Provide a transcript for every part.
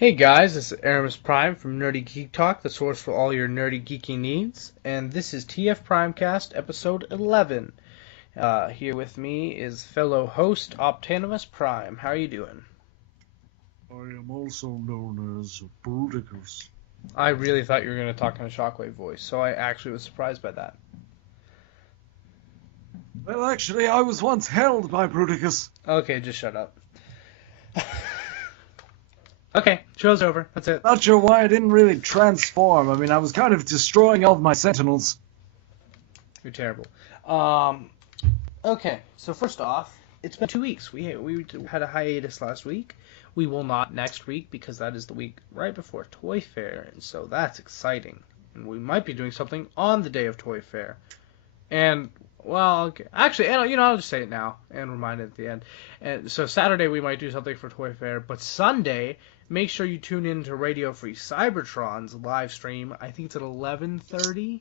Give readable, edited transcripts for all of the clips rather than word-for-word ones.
Hey guys, this is Erimus Prime from Nerdy Geek Talk, the source for all your nerdy geeky needs, and this is TFPrimecast episode 11. Here with me is fellow host Optanimus Prime. How are you doing? I am also known as Bruticus. I really thought you were going to talk in a Shockwave voice, so I actually was surprised by that. Well, actually, I was once held by Bruticus. Okay, just shut up. Okay, show's over. That's it. Not sure why I didn't really transform. I mean, I was kind of destroying all of my sentinels. You're terrible. Okay, so first off, it's been 2 weeks. We had a hiatus last week. We will not next week because that is the week right before Toy Fair, and so that's exciting. And we might be doing something on the day of Toy Fair. And, well, okay. Actually, I'll just say it now and remind it at the end. And so Saturday we might do something for Toy Fair, but Sunday, make sure you tune in to Radio Free Cybertron's live stream. I think it's at 11:30.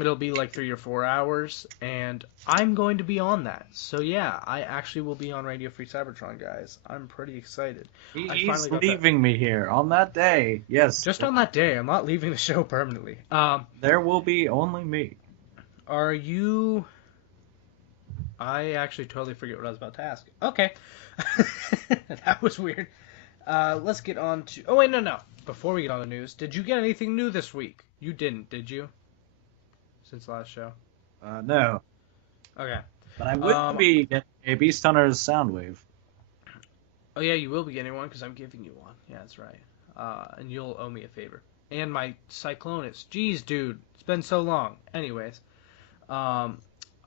It'll be like 3 or 4 hours, and I'm going to be on that. So yeah, I actually will be on Radio Free Cybertron, guys. I'm pretty excited. He's leaving me here on that day. Yes. Just on that day. I'm not leaving the show permanently. There will be only me. Are you... I actually totally forget what I was about to ask. Okay. That was weird. Let's get on to... Oh, wait, no. Before we get on the news, did you get anything new this week? You didn't, did you? Since last show? No. Okay. But I will be getting a Beast Hunter's Soundwave. Oh, yeah, you will be getting one because I'm giving you one. Yeah, that's right. And you'll owe me a favor. And my Cyclonus. Jeez, dude. It's been so long. Anyways.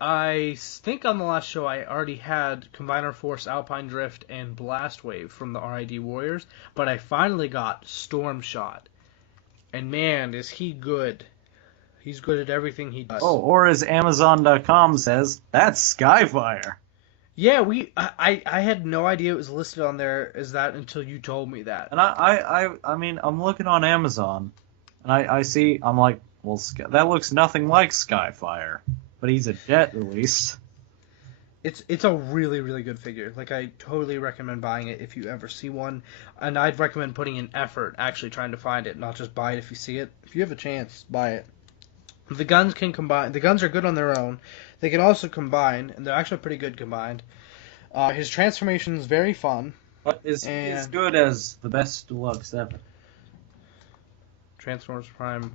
I think on the last show I already had Combiner Force, Alpine Drift, and Blast Wave from the RID Warriors, but I finally got Storm Shot. And man, is he good. He's good at everything he does. Oh, or as Amazon.com says, that's Skyfire. Yeah, I had no idea it was listed on there as that until you told me that. And I mean, I'm looking on Amazon, and I see, I'm like, well, that looks nothing like Skyfire. But he's a jet, at least. It's a really, really good figure. Like, I totally recommend buying it if you ever see one. And I'd recommend putting in effort actually trying to find it, not just buy it if you see it. If you have a chance, buy it. The guns can combine. The guns are good on their own. They can also combine, and they're actually pretty good combined. His transformation is very fun. But is as good as the best deluxe ever? Transformers Prime,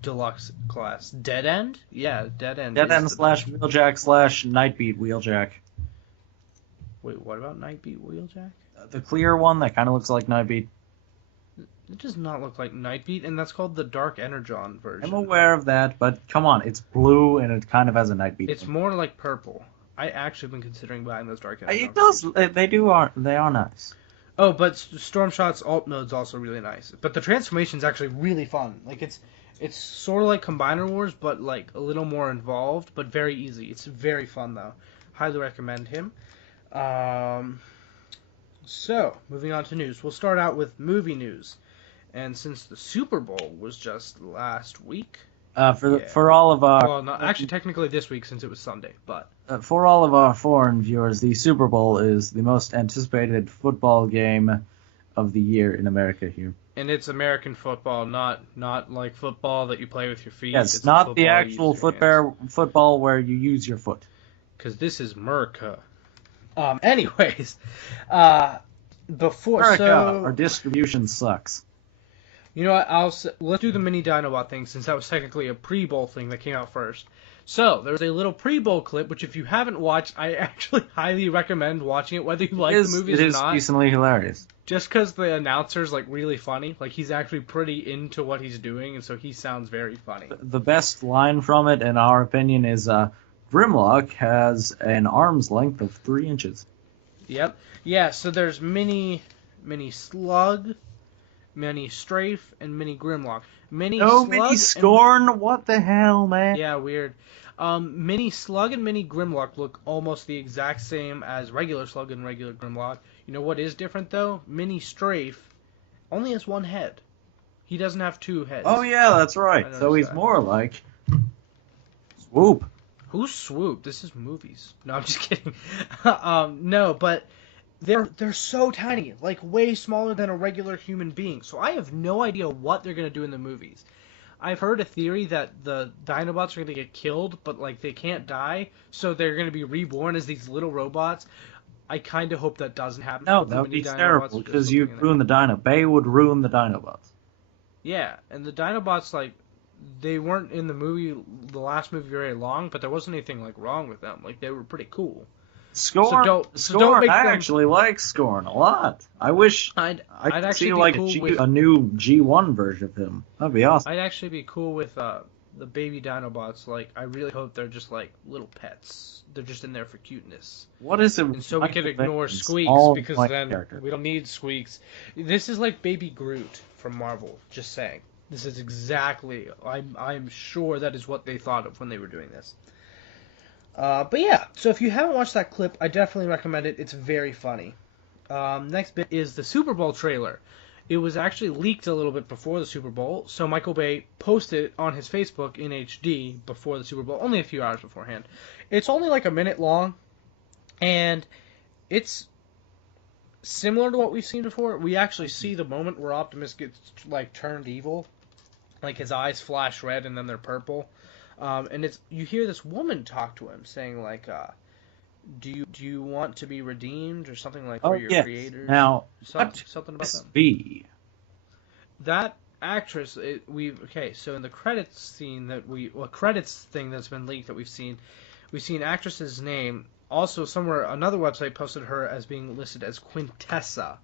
Deluxe class. Dead End? Yeah, Dead End. Dead End slash Wheeljack slash Nightbeat Wheeljack. Wait, what about Nightbeat Wheeljack? The clear one that kind of looks like Nightbeat. It does not look like Nightbeat, and that's called the Dark Energon version. I'm aware of that, but come on, it's blue and it kind of has a Nightbeat. It's more like purple. I actually been considering buying those Dark Energon. It does. They are nice. Oh, but Storm Shot's alt mode's also really nice. But the transformation's actually really fun. Like, it's sort of like Combiner Wars, but like a little more involved, but very easy. It's very fun though. Highly recommend him. So, moving on to news. We'll start out with movie news. And since the Super Bowl was just last week, for all of our... Well, no, actually, technically this week since it was Sunday, but... for all of our foreign viewers, the Super Bowl is the most anticipated football game of the year in America here. And it's American football, not like football that you play with your feet. Yes, it's not the actual football where you use your foot. Because this is America. Anyways, our distribution sucks. You know what? Let's do the mini Dinobot thing since that was technically a pre-bowl thing that came out first. So, there's a little pre-bowl clip, which if you haven't watched, I actually highly recommend watching it, whether you like the movies or not. It is decently hilarious. Just because the announcer's, like, really funny. Like, he's actually pretty into what he's doing, and so he sounds very funny. The best line from it, in our opinion, is, Grimlock has an arm's length of 3 inches. Yep. Yeah, so there's mini Slug, mini Strafe, and mini Grimlock. Mini Scorn? What the hell, man? Yeah, weird. Mini Slug and mini Grimlock look almost the exact same as regular Slug and regular Grimlock. You know what is different, though? Mini Strafe only has 1 head. He doesn't have 2 heads. Oh, yeah, that's right. So he's more like... Swoop. Who's Swoop? This is movies. No, I'm just kidding. No, but they're so tiny, like way smaller than a regular human being. So I have no idea what they're gonna do in the movies. I've heard a theory that the Dinobots are gonna get killed, but like they can't die, so they're gonna be reborn as these little robots. I kind of hope that doesn't happen. No, that would be terrible because you'd ruin the Dino. Bay would ruin the Dinobots. Yeah, and the Dinobots, like, they weren't in the movie, the last movie, very long, but there wasn't anything like wrong with them. Like, they were pretty cool. Scorn, Scorn. I actually like Scorn a lot. I wish I'd could actually see be like cool with a new G1 version of him. That'd be awesome. I'd actually be cool with the baby Dinobots. Like, I really hope they're just like little pets. They're just in there for cuteness. What is it? And so we can ignore Squeaks because then we don't need Squeaks. This is like Baby Groot from Marvel. Just saying. This is exactly. I'm sure that is what they thought of when they were doing this. But yeah, so if you haven't watched that clip, I definitely recommend it. It's very funny. Next bit is the Super Bowl trailer. It was actually leaked a little bit before the Super Bowl, so Michael Bay posted it on his Facebook in HD before the Super Bowl, only a few hours beforehand. It's only like a minute long, and it's similar to what we've seen before. We actually see the moment where Optimus gets like turned evil, like his eyes flash red and then they're purple. And you hear this woman talk to him saying like, "Do you want to be redeemed?" or something like for your creators. Now, something about them. Be that actress. So in the credits scene credits thing that's been leaked that we've seen actress's name. Also, somewhere another website posted her as being listed as Quintessa.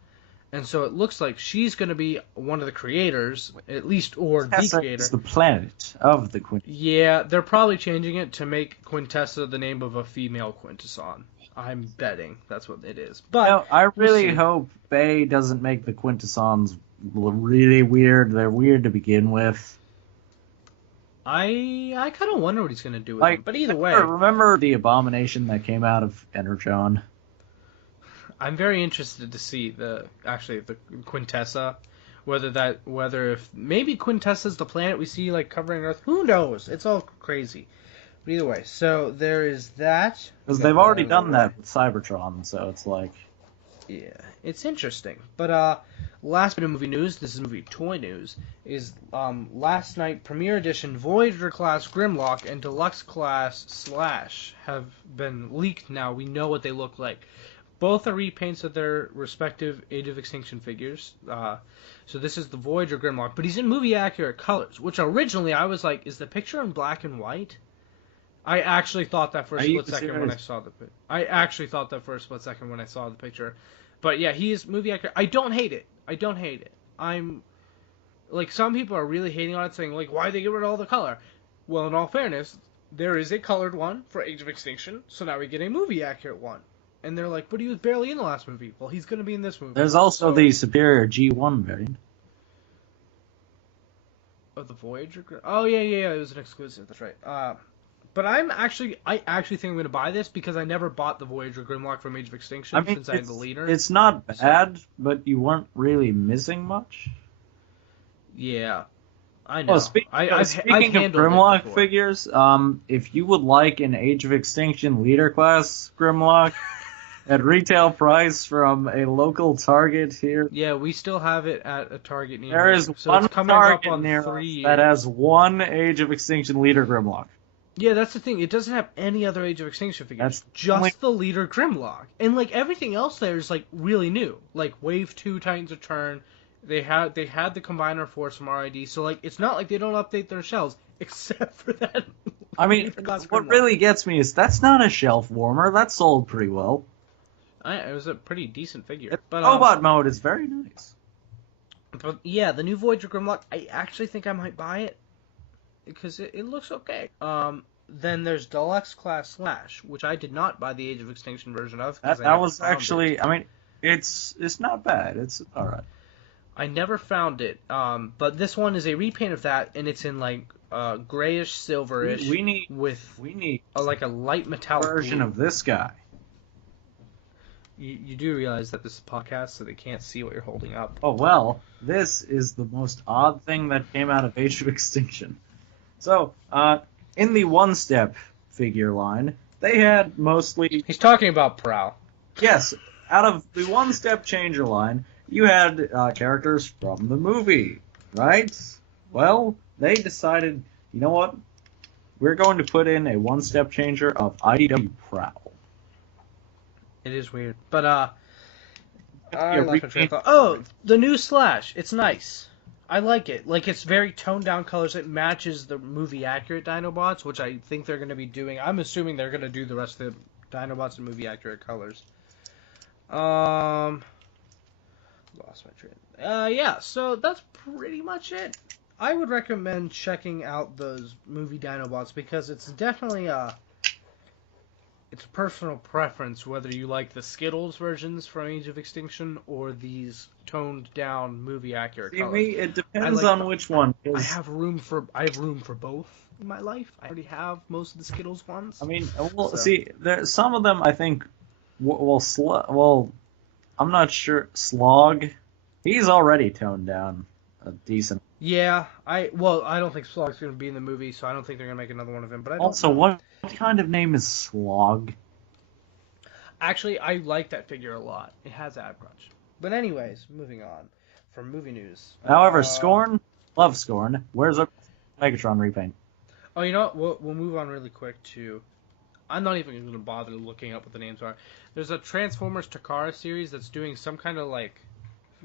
And so it looks like she's going to be one of the creators, at least, or the creator. Is the planet of the Quintessa. Yeah, they're probably changing it to make Quintessa the name of a female Quintesson. I'm betting that's what it is. But I really hope Bay doesn't make the Quintessons really weird. They're weird to begin with. I kind of wonder what he's going to do with them. But either way. Remember the abomination that came out of Energon? I'm very interested to see the Quintessa, whether if maybe Quintessa's the planet we see like covering Earth. Who knows? It's all crazy. But either way, so there is that. Because they've already done that with Cybertron, so it's like. Yeah, it's interesting. But last bit of movie news, this is movie toy news, is last night Premier Edition Voyager class Grimlock and Deluxe class Slash have been leaked now. We know what they look like. Both are repaints of their respective Age of Extinction figures. So this is the Voyager Grimlock, but he's in movie accurate colors, which originally I was like, is the picture in black and white? I actually thought that for a split second when I saw the picture. But yeah, he is movie accurate. I don't hate it. I'm like, some people are really hating on it, saying like, why they get rid of all the color? Well, in all fairness, there is a colored one for Age of Extinction, so now we get a movie accurate one. And they're like, but he was barely in the last movie. Well, he's going to be in this movie. There's also the Superior G1 variant. Oh, the Voyager? Oh, yeah, it was an exclusive. That's right. But I actually think I'm going to buy this because I never bought the Voyager Grimlock from Age of Extinction since I had the leader. It's not bad, but you weren't really missing much. Yeah, I know. Speaking of Grimlock figures, if you would like an Age of Extinction leader class Grimlock at retail price from a local Target here. Yeah, we still have it at a Target near There is one Target near us that has one Age of Extinction leader Grimlock. Yeah, that's the thing. It doesn't have any other Age of Extinction figures. That's just the leader Grimlock. And like everything else there is like really new. Like Wave 2 Titans Return. They had the Combiner Force from RID, so like it's not like they don't update their shells, except for that. I mean, what really gets me is that's not a shelf warmer. That sold pretty well. It was a pretty decent figure. But robot mode is very nice. But yeah, the new Voyager Grimlock, I actually think I might buy it because it looks okay. Then there's Deluxe Class Slash, which I did not buy the Age of Extinction version of. That was actually, I mean, it's not bad. It's all right. I never found it, but this one is a repaint of that, and it's in like grayish silverish. We need like a light metallic version blue. Of this guy. You do realize that this is a podcast, so they can't see what you're holding up. Oh well, this is the most odd thing that came out of Age of Extinction. So, in the one-step figure line, they had mostly. He's talking about Prowl. Yes. out of the one-step changer line, you had characters from the movie, right? Well, they decided, you know what? We're going to put in a one-step changer of IDW Prowl. It is weird, but I lost my train of thought. Oh, the new Slash. It's nice. I like it. Like, it's very toned down colors. It matches the movie accurate Dinobots, which I think they're going to be doing. I'm assuming they're going to do the rest of the Dinobots in movie accurate colors. Lost my train. Yeah, so that's pretty much it. I would recommend checking out those movie Dinobots because it's definitely it's a personal preference whether you like the Skittles versions from Age of Extinction or these toned down movie accurate colors. It depends on which one. I have room for both in my life. I already have most of the Skittles ones. I mean, see, some of them I think I'm not sure. Slog, he's already toned down a decent. Yeah, I don't think Slog's going to be in the movie, so I don't think they're going to make another one of him. But I don't also, what kind of name is Slog? Actually, I like that figure a lot. It has ab crunch. But anyways, moving on from movie news. However, Scorn, love Scorn. Where's a Megatron repaint? Oh, you know what? We'll move on really quick to. I'm not even going to bother looking up what the names are. There's a Transformers Takara series that's doing some kind of like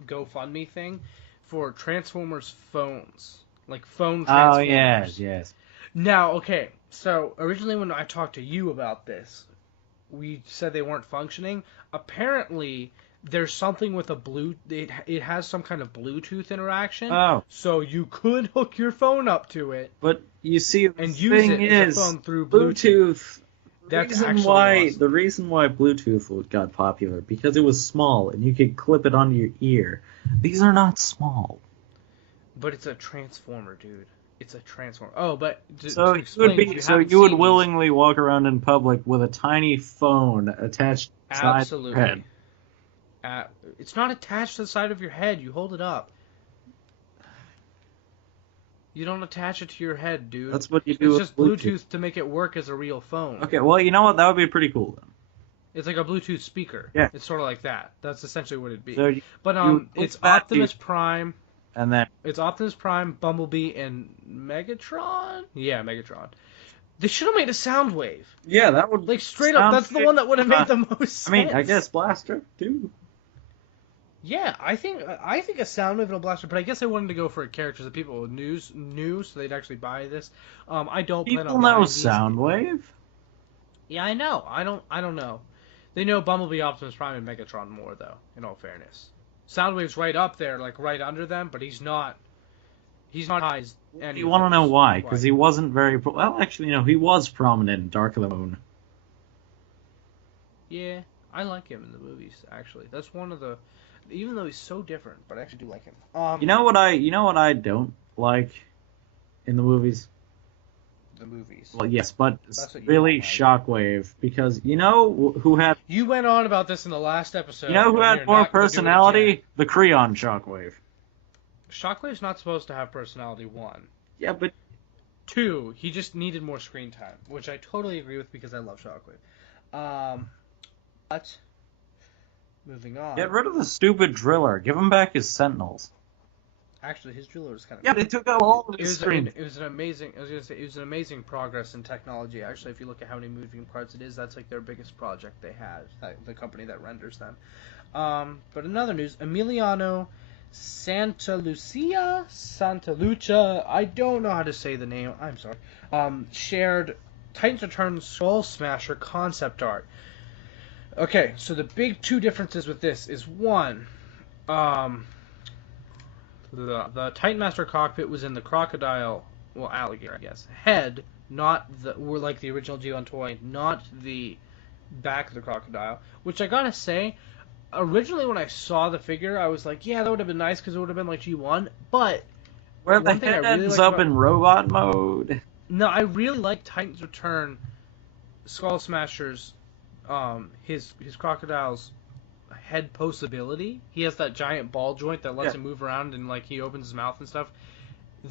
GoFundMe thing for Transformers phones, like phone Transformers. Oh yes. Now, okay, so originally when I talked to you about this, we said they weren't functioning. Apparently, there's something with it has some kind of Bluetooth interaction. Oh. So you could hook your phone up to it. But you see, and use it as a phone through Bluetooth. The reason why Bluetooth got popular because it was small and you could clip it onto your ear. These are not small. But it's a transformer, dude. It's a transformer. Oh, but you would willingly walk around in public with a tiny phone attached to Absolutely. Your head. It's not attached to the side of your head. You hold it up. You don't attach it to your head, dude. That's what you do. It's just Bluetooth to make it work as a real phone. Okay, well, you know what? That would be pretty cool then. It's like a Bluetooth speaker. Yeah. It's sort of like that. That's essentially what it'd be. So it's Optimus Prime. And then it's Optimus Prime, Bumblebee, and Megatron? Yeah, Megatron. They should have made a Soundwave. Yeah, that would... Like, straight up, that's the one that would have made the most sense. I mean, I guess Blaster, too. Yeah, I think a Soundwave and a Blaster, but I guess I wanted to go for characters that people knew, so they'd actually buy this. I don't plan on People know Soundwave? Yeah, I know. I don't know. They know Bumblebee, Optimus Prime, and Megatron more, though, in all fairness. Soundwave's right up there, like right under them, but he's not high as any. You want to know why? Because he wasn't very... Well, actually, no, he was prominent in Dark of the Moon. Yeah, I like him in the movies, actually. That's one of the... Even though he's so different, but I actually do like him. You know what I don't like in the movies? The movies. Well, yes, but really Shockwave, because you know who had... You went on about this in the last episode. You know who had more personality? The Creon Shockwave. Shockwave's not supposed to have personality, 1. Yeah, but... 2, he just needed more screen time, which I totally agree with because I love Shockwave. But... Moving on. Get rid of the stupid Driller. Give him back his Sentinels. Actually, his Driller was kind of... Yeah, they took out all of his screen. It was an amazing progress in technology. Actually, if you look at how many moving parts it is, that's like their biggest project they had, the company that renders them. But in other news, Emiliano Santalucia, I don't know how to say the name, I'm sorry, shared Titans Return Skull Smasher concept art. Okay, so the big two differences with this is, one, the Titan Master cockpit was in the crocodile, well, alligator, I guess, head, not were like the original G1 toy, not the back of the crocodile, which I gotta say, originally when I saw the figure, I was like, yeah, that would have been nice because it would have been like G1, but... Where the head ends up in robot mode. No, I really like Titans Return Skull Smasher's, his crocodile's head postability. He has that giant ball joint that lets him move around and like he opens his mouth and stuff.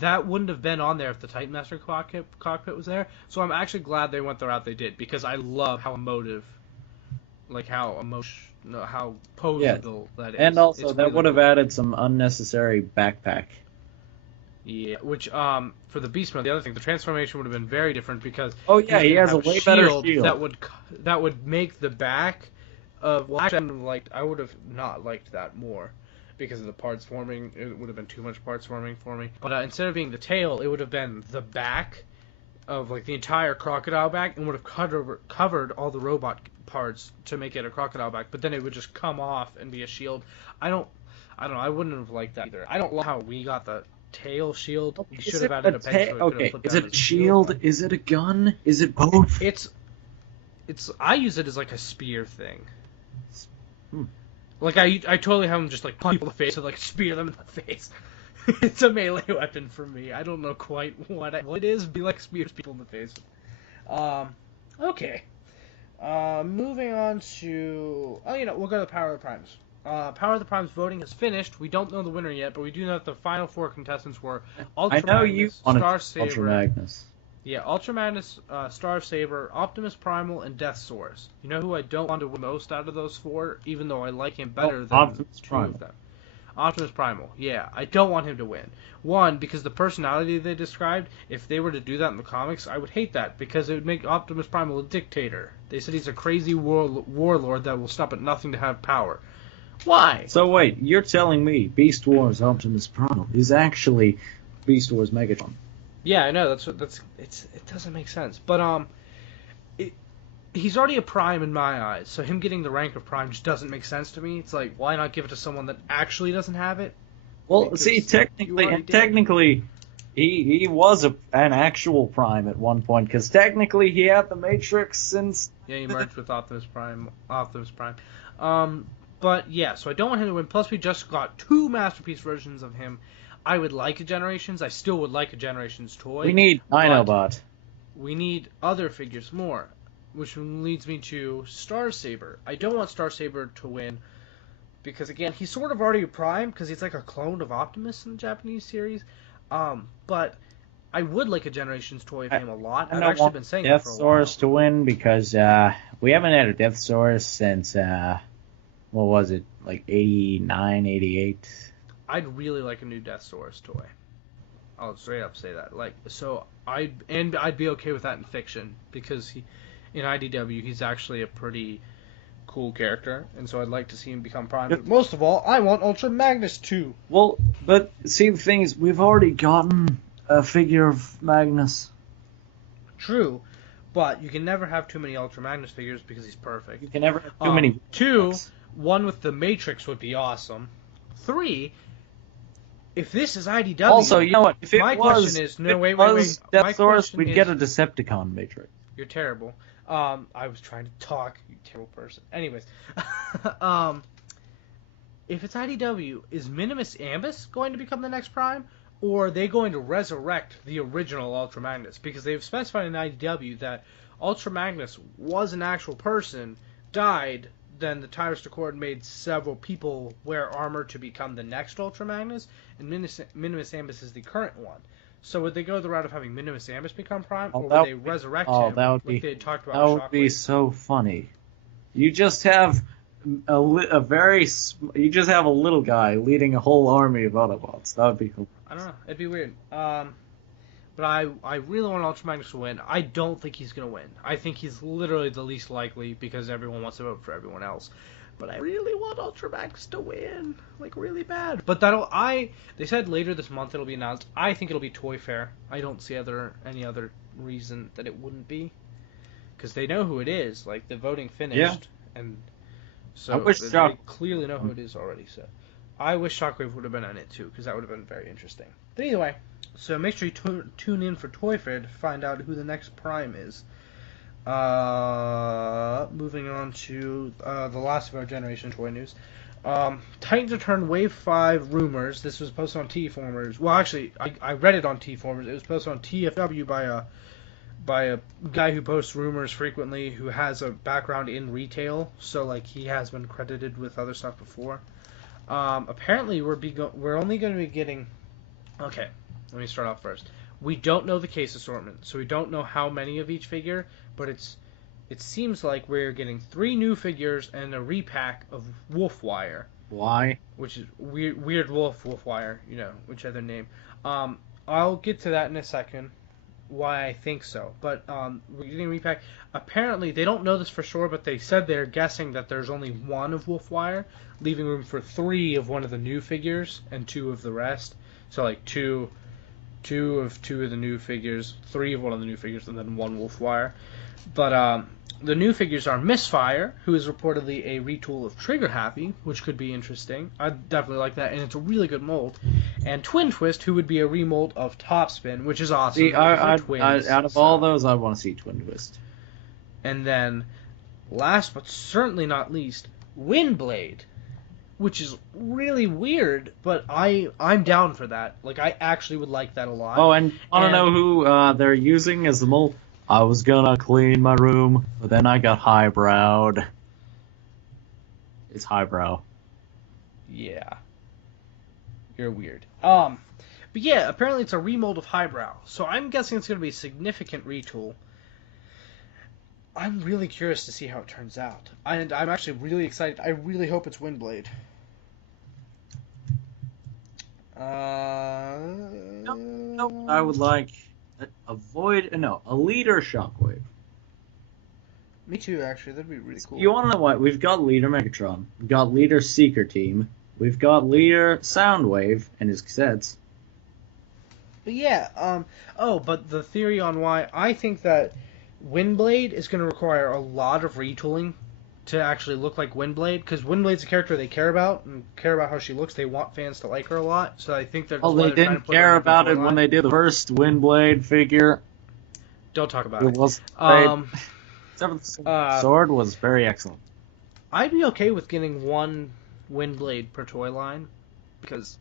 That wouldn't have been on there if the Titan Master cockpit was there. So I'm actually glad they went the route they did because I love how emotive like how how poseable that is. And also, It's that really would have cool. added some unnecessary backpack. Yeah, which for the beast mode, the other thing, the transformation would have been very different because Oh he yeah, was he gonna has a have a way better shield shield. that would make the back of. Well, actually, I would have not liked that more because of the parts forming. It would have been too much parts forming for me. But instead of being the tail, it would have been the back of like the entire crocodile back, and would have covered all the robot parts to make it a crocodile back. But then it would just come off and be a shield. I don't. I don't know. I wouldn't have liked that either. I don't like how we got the tail shield. You should Is have it added a a peg so it could have okay? flipped Is down it as a a shield. shield? Is it a gun? Is it both? It's I use it as like a spear thing. Hmm. Like I totally have him just like punch people in the face and like spear them in the face. It's a melee weapon for me. I don't know quite what it is. Be like spears people in the face. Okay. Moving on to we'll go to the Power of the Primes. Power of the Primes voting has finished. We don't know the winner yet, but we do know that the final four contestants were I know you Ultra Magnus, wanted Star Ultra Saber, Magnus. yeah, Ultra Magnus, Star Saber, Optimus Primal, and Death Source. You know who I don't want to win most out of those four, even though I like him better than Optimus two Primal. of them. Optimus Primal, yeah, I don't want him to win. One, because the personality they described, if they were to do that in the comics, I would hate that, because it would make Optimus Primal a dictator. They said he's a crazy warlord that will stop at nothing to have power. Why? So wait, you're telling me Beast Wars Optimus Primal is actually Beast Wars Megatron? Yeah, I know, it doesn't make sense. But, he's already a Prime in my eyes, so him getting the rank of Prime just doesn't make sense to me. It's like, why not give it to someone that actually doesn't have it? Well, Because see, you already did. technically, he was an actual Prime at one point because technically he had the Matrix since. Yeah, he merged with Optimus Prime. But yeah, so I don't want him to win. Plus, we just got two Masterpiece versions of him. I would like a Generations. I still would like a Generations toy. We need Dinobot. We need other figures more, which leads me to Star Saber. I don't want Star Saber to win because, again, he's sort of already a Prime because he's like a clone of Optimus in the Japanese series. But I would like a Generations toy of him a lot. I've actually been saying that Death for a while. Source to win because we haven't had a Death Source since what was it, like 89, 88? I'd really like a new Death Source toy. I'll straight up say that. I'd be okay with that in fiction because in IDW he's actually a pretty cool character, and so I'd like to see him become Prime. But most of all, I want Ultra Magnus too. Well, but see, the thing is, we've already gotten a figure of Magnus. True, but you can never have too many Ultra Magnus figures because he's perfect. You can never have too many. Two, one with the Matrix would be awesome. Three, if this is IDW, Also, you know what? If it my was, question is, if it wait. was My Death Source, question we'd is- get a Decepticon Matrix. You're terrible. I was trying to talk, you terrible person. Anyways, if it's IDW, is Minimus Ambus going to become the next Prime, or are they going to resurrect the original Ultra Magnus? Because they've specified in IDW that Ultra Magnus was an actual person, died, then the Tyrus Accord made several people wear armor to become the next Ultra Magnus, and Minimus Ambus is the current one. So would they go the route of having Minimus Ambus become Prime, or would they resurrect him that like they talked about that with would be Shockwave? so funny. You just have a little guy leading a whole army of Autobots. That would be cool. I don't know. It'd be weird. But I really want Ultra Magnus to win. I don't think he's going to win. I think he's literally the least likely because everyone wants to vote for everyone else. But I really want Ultra Magnus to win. Like, really bad. But they said later this month it'll be announced. I think it'll be Toy Fair. I don't see any other reason that it wouldn't be. Because they know who it is. Like, the voting finished. Yeah. And so I wish they clearly know who it is already. So I wish Shockwave would have been on it too, because that would have been very interesting. But either way, so make sure you tune in for Toy Fair to find out who the next Prime is. Moving on to the last of our generation toy news. Titans Return Wave 5 rumors. This was posted on T-Formers. Well, actually, I read it on T-Formers. It was posted on TFW by a guy who posts rumors frequently, who has a background in retail, so like he has been credited with other stuff before. Apparently, we're only going to be getting. Okay, let me start off first. We don't know the case assortment, so we don't know how many of each figure, but it's it seems like we're getting 3 new figures and a repack of Wolfwire. Why? Which is weird Wolfwire, whichever name. I'll get to that in a second, why I think so. But we're getting a repack. Apparently, they don't know this for sure, but they said they're guessing that there's only 1 of Wolfwire, leaving room for 3 of one of the new figures and 2 of the rest. So like two of the new figures, 3 of one of the new figures, and then 1 Wolfwire. But the new figures are Misfire, who is reportedly a retool of Trigger Happy, which could be interesting. I definitely like that, and it's a really good mold. And Twin Twist, who would be a remold of Topspin, which is awesome. See, out of all those, I want to see Twin Twist. And then, last but certainly not least, Windblade, which is really weird, but I'm down for that. Like, I actually would like that a lot. Oh, and want to know who they're using as the mold? I was gonna clean my room, but then I got highbrowed. It's highbrow. Yeah. You're weird. But yeah, apparently it's a remold of highbrow. So I'm guessing it's going to be a significant retool. I'm really curious to see how it turns out. And I'm actually really excited. I really hope it's Windblade. Nope. I would like a leader Shockwave. Me too, actually. That'd be really cool. You want to know what? We've got leader Megatron. We've got leader Seeker Team. We've got leader Soundwave and his cassettes. But yeah, but the theory on why I think that Windblade is going to require a lot of retooling to actually look like Windblade, because Windblade's a character they care about and care about how she looks. They want fans to like her a lot, so I think they're. Oh, they didn't care about it when they did the first Windblade figure. Don't talk about it. Was sword was very excellent. I'd be okay with getting 1 Windblade per toy line, because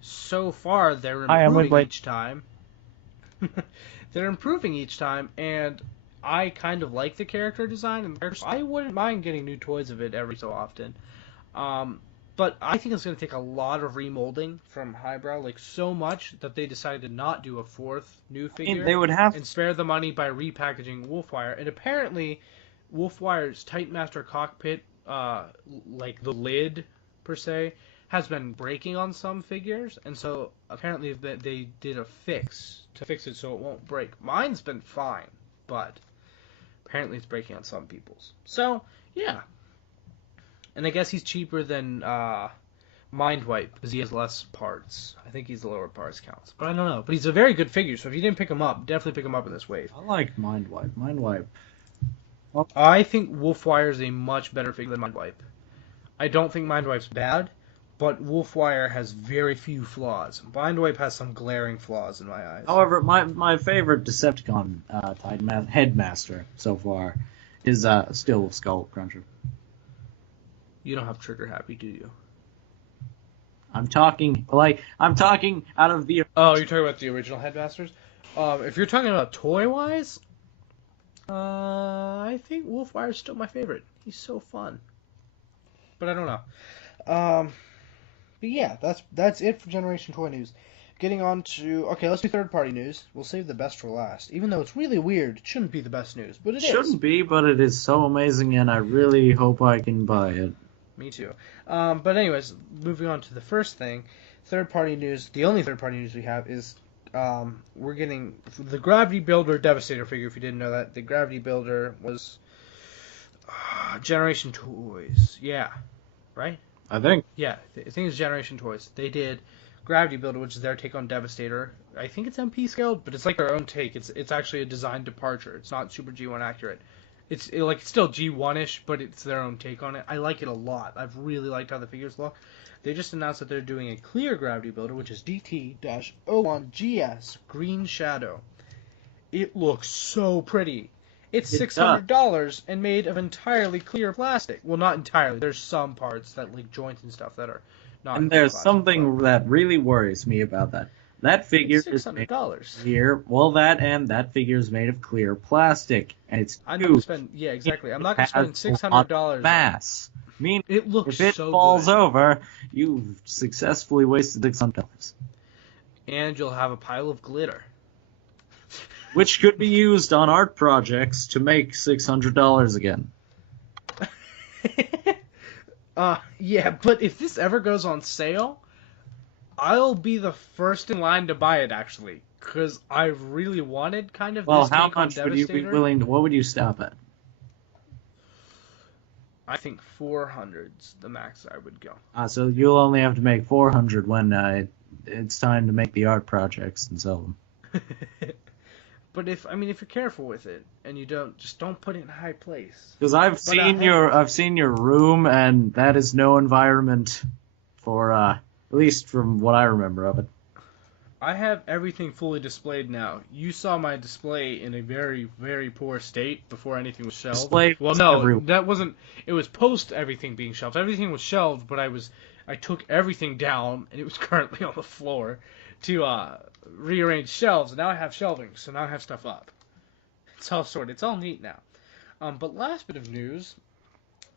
so far they're improving each time. They're improving each time, and I kind of like the character design, and I wouldn't mind getting new toys of it every so often. But I think it's going to take a lot of remolding from Highbrow, like so much that they decided to not do a 4th new figure. They would have and spare the money by repackaging Wolfwire. And apparently, Wolfwire's Titan Master cockpit, like the lid per se, has been breaking on some figures, and so apparently they did a fix to fix it so it won't break. Mine's been fine, but apparently it's breaking on some people's. So, yeah. And I guess he's cheaper than Mindwipe, because he has less parts. I think he's the lower parts counts. But I don't know. But he's a very good figure, so if you didn't pick him up, definitely pick him up in this wave. I like Mindwipe. Mindwipe. Well, I think Wolfwire is a much better figure than Mindwipe. I don't think Mindwipe's bad, but Wolfwire has very few flaws. Mindwipe has some glaring flaws in my eyes. However, my favorite Decepticon Titan Headmaster so far is still Skull Cruncher. You don't have Trigger Happy, do you? I'm talking out of the... Oh, you're talking about the original Headmasters? If you're talking about toy-wise, I think Wolfwire's still my favorite. He's so fun. But I don't know. But yeah, that's it for Generation Toy News. Getting on to... Okay, let's do third-party news. We'll save the best for last. Even though it's really weird, it shouldn't be the best news, but it is. Shouldn't be, but it is so amazing, and I really hope I can buy it. Me too. But anyways, moving on to the first thing, third-party news. The only third-party news we have is we're getting the Gravity Builder Devastator figure. If you didn't know that, the Gravity Builder was Generation Toys. Yeah, right? I think. Yeah, I think it's Generation Toys. They did Gravity Builder, which is their take on Devastator. I think it's MP scaled, but it's like their own take. It's actually a design departure. It's not Super G1 accurate. It's still G1-ish, but it's their own take on it. I like it a lot. I've really liked how the figures look. They just announced that they're doing a clear Gravity Builder, which is DT-01GS Green Shadow. It looks so pretty. It's $600 and made of entirely clear plastic. Well, not entirely. There's some parts that like joints and stuff that are not. And there's something that really worries me about that. That figure is $600. Clear. Well, that figure is made of clear plastic, and it's I'm not gonna spend. Yeah, exactly. I'm not gonna spend $600. Mass. I mean, it looks if it so falls good. over, you've successfully wasted $600. And you'll have a pile of glitter. which could be used on art projects to make $600 again. Yeah, but if this ever goes on sale, I'll be the first in line to buy it, actually, because I really wanted kind of Well, this how take on much would you be Devastator. willing to, what would you stop at? I think 400's the max I would go. So you'll only have to make 400 when it's time to make the art projects and sell them. But if you're careful with it and you don't put it in a high place. Because I've seen your room, and that is no environment for at least from what I remember of it. I have everything fully displayed now. You saw my display in a very, very poor state before anything was shelved. Display well, no, that wasn't. It was post everything being shelved. Everything was shelved, but I took everything down, and it was currently on the floor to rearrange shelves. And now I have shelving, so now I have stuff up. It's all sorted. It's all neat now. But last bit of news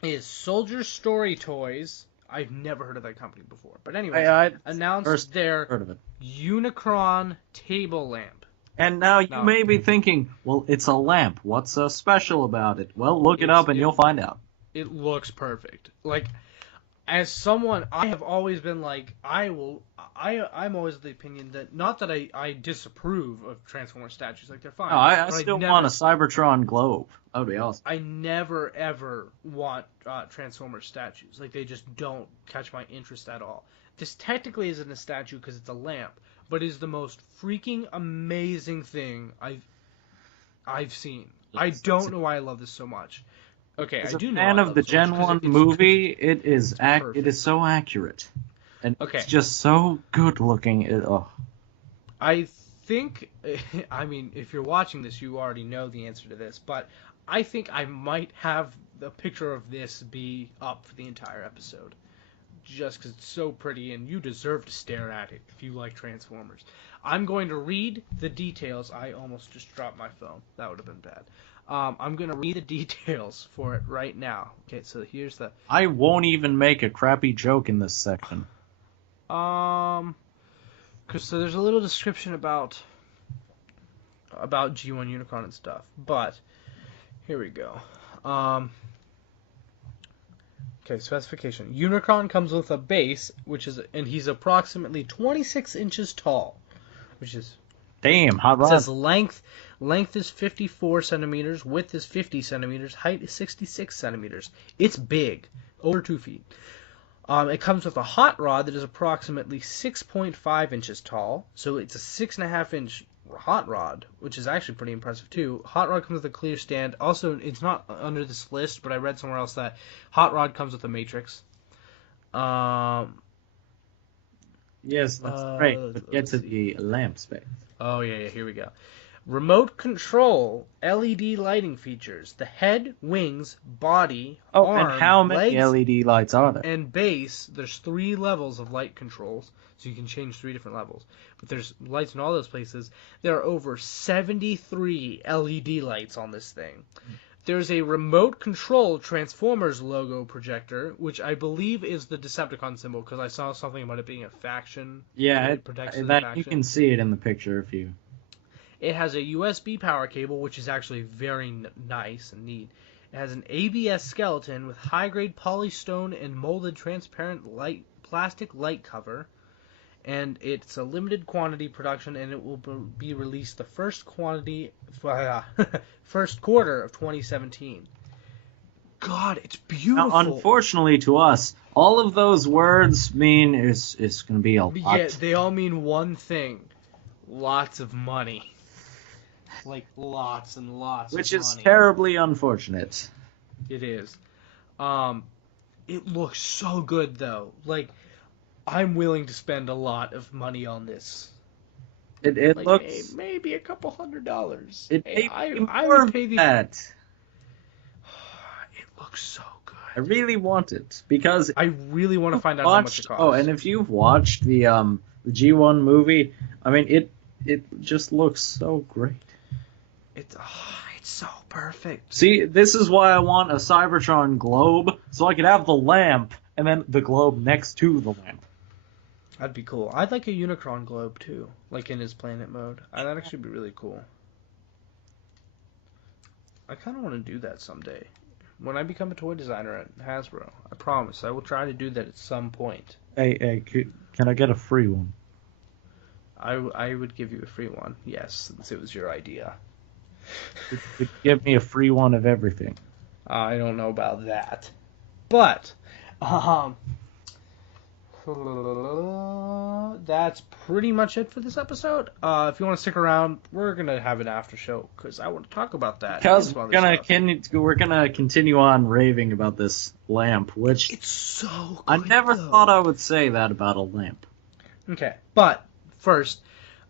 is Soldier Story Toys. I've never heard of that company before. But anyway, announced their Unicron table lamp. And now you may be thinking, well, it's a lamp. What's so special about it? Well, look it up and you'll find out. It looks perfect. Like, as someone, I have always been like, I'm always of the opinion that, not that I disapprove of Transformer statues, like, they're fine. No, I still want a Cybertron globe. That would be awesome. I never, ever want Transformer statues. Like, they just don't catch my interest at all. This technically isn't a statue because it's a lamp, but is the most freaking amazing thing I've seen. I don't know why I love this so much. Okay, As I do a know. fan of the Gen 1 movie, it is so accurate. And it's just so good looking. I think, if you're watching this, you already know the answer to this, but I think I might have the picture of this be up for the entire episode. Just because it's so pretty, and you deserve to stare at it if you like Transformers. I'm going to read the details. I almost just dropped my phone. That would have been bad. I'm going to read the details for it right now. Okay, so here's the... I won't even make a crappy joke in this section. So there's a little description about G1 Unicron and stuff, but here we go. Okay, specification. Unicron comes with a base, and he's approximately 26 inches tall, which is... Damn, hot rod. It says length is 54 centimeters, width is 50 centimeters, height is 66 centimeters. It's big, over 2 feet. It comes with a hot rod that is approximately 6.5 inches tall, so it's a 6.5 inch hot rod, which is actually pretty impressive too. Hot rod comes with a clear stand. Also, it's not under this list, but I read somewhere else that hot rod comes with a matrix. Yes, that's great. But get to the lamp spec. Oh yeah, here we go. Remote control LED lighting features. The head, wings, body, arm, and how many legs, LED lights are there? and base. There's 3 levels of light controls, so you can change 3 different levels. But there's lights in all those places. There are over 73 LED lights on this thing. There's a remote control Transformers logo projector, which I believe is the Decepticon symbol, because I saw something about it being a faction. Yeah, it protects the that faction. you can see it in the picture if you... It has a USB power cable, which is actually very nice and neat. It has an ABS skeleton with high-grade polystone and molded transparent plastic light cover. And it's a limited quantity production, and it will be released the first quarter of 2017. God, it's beautiful. Now, unfortunately to us, all of those words mean it's going to be a lot. Yeah, they all mean one thing. Lots of money. Like, lots and lots Which of is money. terribly unfortunate. It is. It looks so good, though. Like, I'm willing to spend a lot of money on this. It like, looks... Maybe a couple $100. I would pay that. It looks so good. I really want it, because... I really want to find out how much it costs. Oh, and if you've watched the G1 movie, I mean, it just looks so great. It's so perfect. See, this is why I want a Cybertron globe, so I could have the lamp, and then the globe next to the lamp. That'd be cool. I'd like a Unicron globe, too, like in his planet mode. That'd actually be really cool. I kind of want to do that someday. When I become a toy designer at Hasbro, I promise I will try to do that at some point. Hey, can I get a free one? I would give you a free one, yes, since it was your idea. Could give me a free one of everything. I don't know about that. But, that's pretty much it for this episode. If you want to stick around, we're going to have an after show, because I want to talk about that. Because we're gonna continue on raving about this lamp, which... It's so good, I never thought I would say that about a lamp. Okay, but first,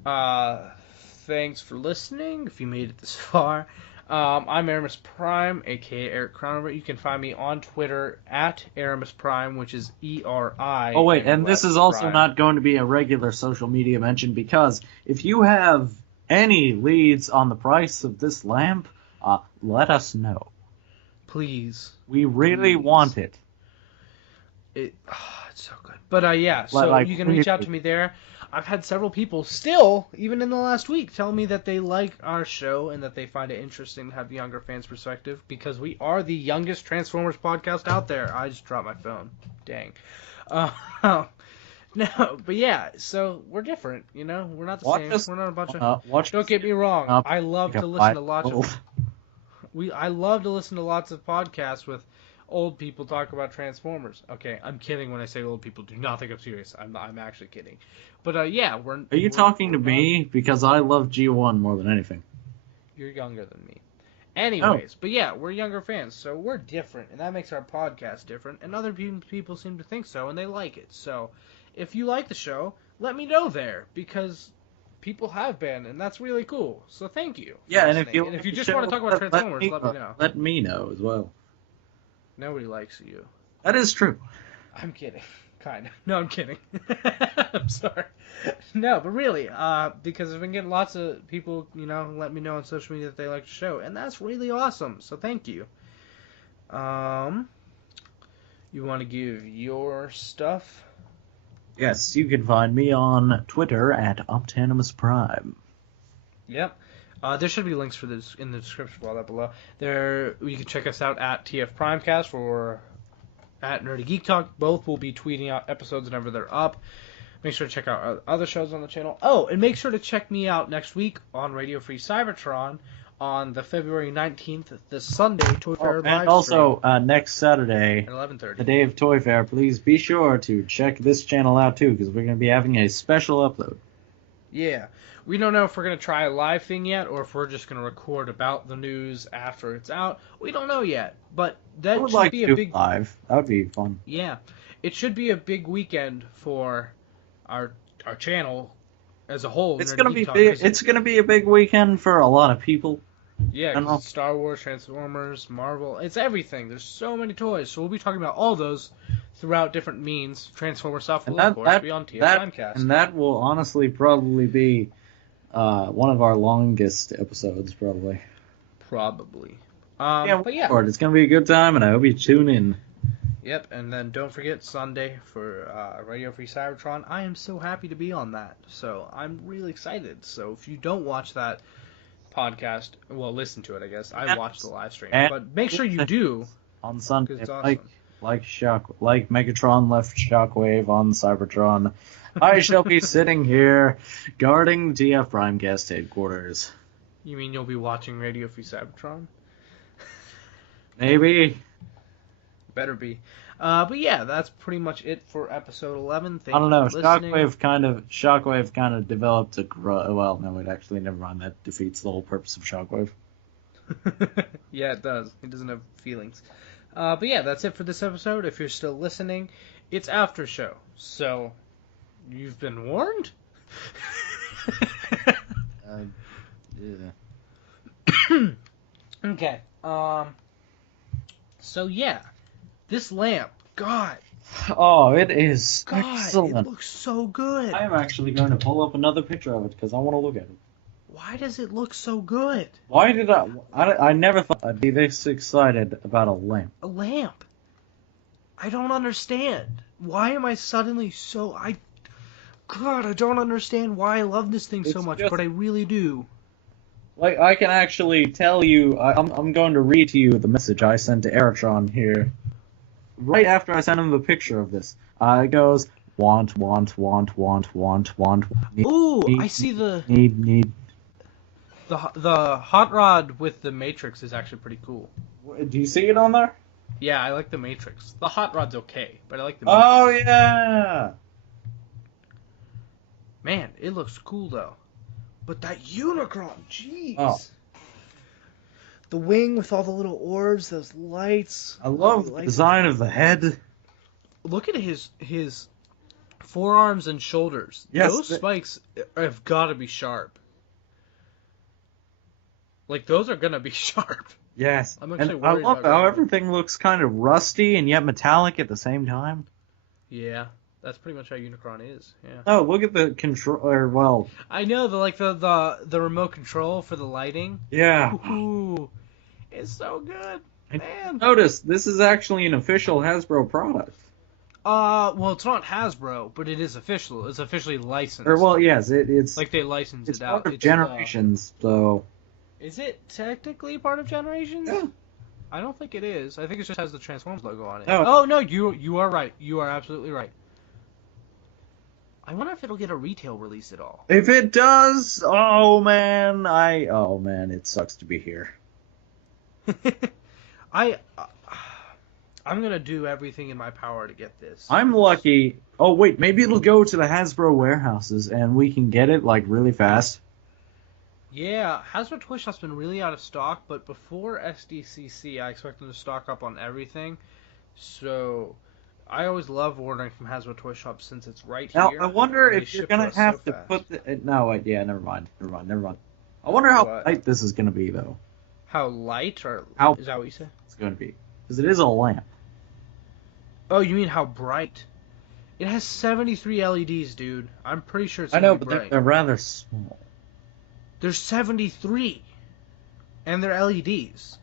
thanks for listening, if you made it this far. I'm Erimus Prime, aka Eric Crownover. You can find me on Twitter at Erimus Prime, which is ERI. Oh wait, and this is also not going to be a regular social media mention, because if you have any leads on the price of this lamp, let us know. Please. We really want it. It's so good. But yeah, so you can reach out to me there. I've had several people still, even in the last week, tell me that they like our show and that they find it interesting to have the younger fans' perspective, because we are the youngest Transformers podcast out there. I just dropped my phone. Dang. No, but yeah, so we're different, you know? We're not the same. We're not a bunch of... Don't get me wrong. I love to listen to lots of... I love to listen to lots of podcasts with old people talk about Transformers. Okay, I'm kidding when I say old people. Do not think I'm serious. I'm actually kidding. But yeah, Are you talking to me? Because I love G1 more than anything. You're younger than me. Anyways, But yeah, we're younger fans, so we're different, and that makes our podcast different, and other people seem to think so, and they like it. So if you like the show, let me know there, because people have been, and that's really cool. So thank you. Yeah, and if you just want to talk about Transformers, let me know. Let me know as well. Nobody likes you. That is true. I'm kidding. Kind of. No, I'm kidding. I'm sorry. No, but really, because I've been getting lots of people, let me know on social media that they like the show, and that's really awesome. So thank you. You want to give your stuff? Yes, you can find me on Twitter at Optanimus Prime. Yep. There should be links for this in the description below. There, you can check us out at TFPrimecast or at Nerdy Geek Talk. Both will be tweeting out episodes whenever they're up. Make sure to check out our other shows on the channel. Oh, and make sure to check me out next week on Radio Free Cybertron on the February 19th, this Sunday, Toy Fair live stream. And also, next Saturday, at 11:30. The day of Toy Fair, please be sure to check this channel out, too, because we're going to be having a special upload. Yeah. We don't know if we're going to try a live thing yet, or if we're just going to record about the news after it's out. We don't know yet, but that should be a big... live. That would be fun. Yeah. It should be a big weekend for our channel as a whole. It's going to be big. It's going to be a big weekend for a lot of people. Yeah, it's Star Wars, Transformers, Marvel. It's everything. There's so many toys. So we'll be talking about all those throughout different means. Transformer stuff will, of course, be on TFPrimecast. And that will honestly probably be one of our longest episodes, probably. Probably. But yeah. It's going to be a good time, and I hope you tune in. Yep, and then don't forget Sunday for Radio Free Cybertron. I am so happy to be on that. So I'm really excited. So if you don't watch that podcast, well, listen to it, I guess. I watched the live stream, but make sure you do on Sunday. It's awesome. Like Megatron left Shockwave on Cybertron, I shall be sitting here guarding the TFPrimecast headquarters. You mean you'll be watching Radio Free Cybertron? Maybe. Better be. But yeah, that's pretty much it for episode 11. I don't know. Shockwave kind of developed a well, no, wait, actually, never mind. That defeats the whole purpose of Shockwave. Yeah, it does. He doesn't have feelings. But yeah, that's it for this episode. If you're still listening, it's after show. So, you've been warned? Yeah. Okay. So yeah. This lamp, God. Oh, it is excellent. It looks so good. I am actually going to pull up another picture of it because I want to look at it. Why does it look so good? Why did I never thought I'd be this excited about a lamp. A lamp? I don't understand. Why am I suddenly so... God, I don't understand why I love this thing so much, but I really do. Like, I can actually tell you, I'm going to read to you the message I sent to Eritron here. Right after I sent him the picture of this. It goes, want. Ooh, I see Need. the hot rod with the Matrix is actually pretty cool. Do you see it on there? Yeah, I like the Matrix. The hot rod's okay, but I like the Matrix. Oh, yeah! Man, it looks cool though. But that Unicron, jeez. Oh. The wing with all the little orbs, those lights. I love the design of the head. Look at his forearms and shoulders. Yes, those spikes have got to be sharp. Like, those are going to be sharp. Yes. I'm actually and I worried love about how that. everything looks kind of rusty and yet metallic at the same time. Yeah, that's pretty much how Unicron is. Yeah. Oh, look at the controller. Well, I know, the remote control for the lighting. yeah. Ooh, it's so good, man. Notice this is actually an official Hasbro product. Well, it's not Hasbro, but it is official. It's officially licensed. Or well, yes, it's Like they licensed it's it out. part of Generations, so. Is it technically part of Generations? Yeah. I don't think it is. I think it just has the Transformers logo on it. Oh. Oh no, you are right. You are absolutely right. I wonder if it'll get a retail release at all. If it does, oh man, it sucks to be here. I'm gonna do everything in my power to get this. I'm lucky. Oh wait, maybe it'll go to the Hasbro warehouses and we can get it like really fast. Yeah, Hasbro Toy Shop's been really out of stock, but before SDCC, I expect them to stock up on everything. So, I always love ordering from Hasbro Toy Shop since it's right Now, here. I wonder and they if you're ship gonna us have so to fast. put the. No, wait, yeah, never mind. I wonder how What? light this is gonna be, though. How light, or How- is that what you said? It's gonna be. Because it is a lamp. Oh, you mean how bright? It has 73 LEDs, dude. I'm pretty sure it's I gonna know, be but bright. they're rather small. There's 73, and they're LEDs.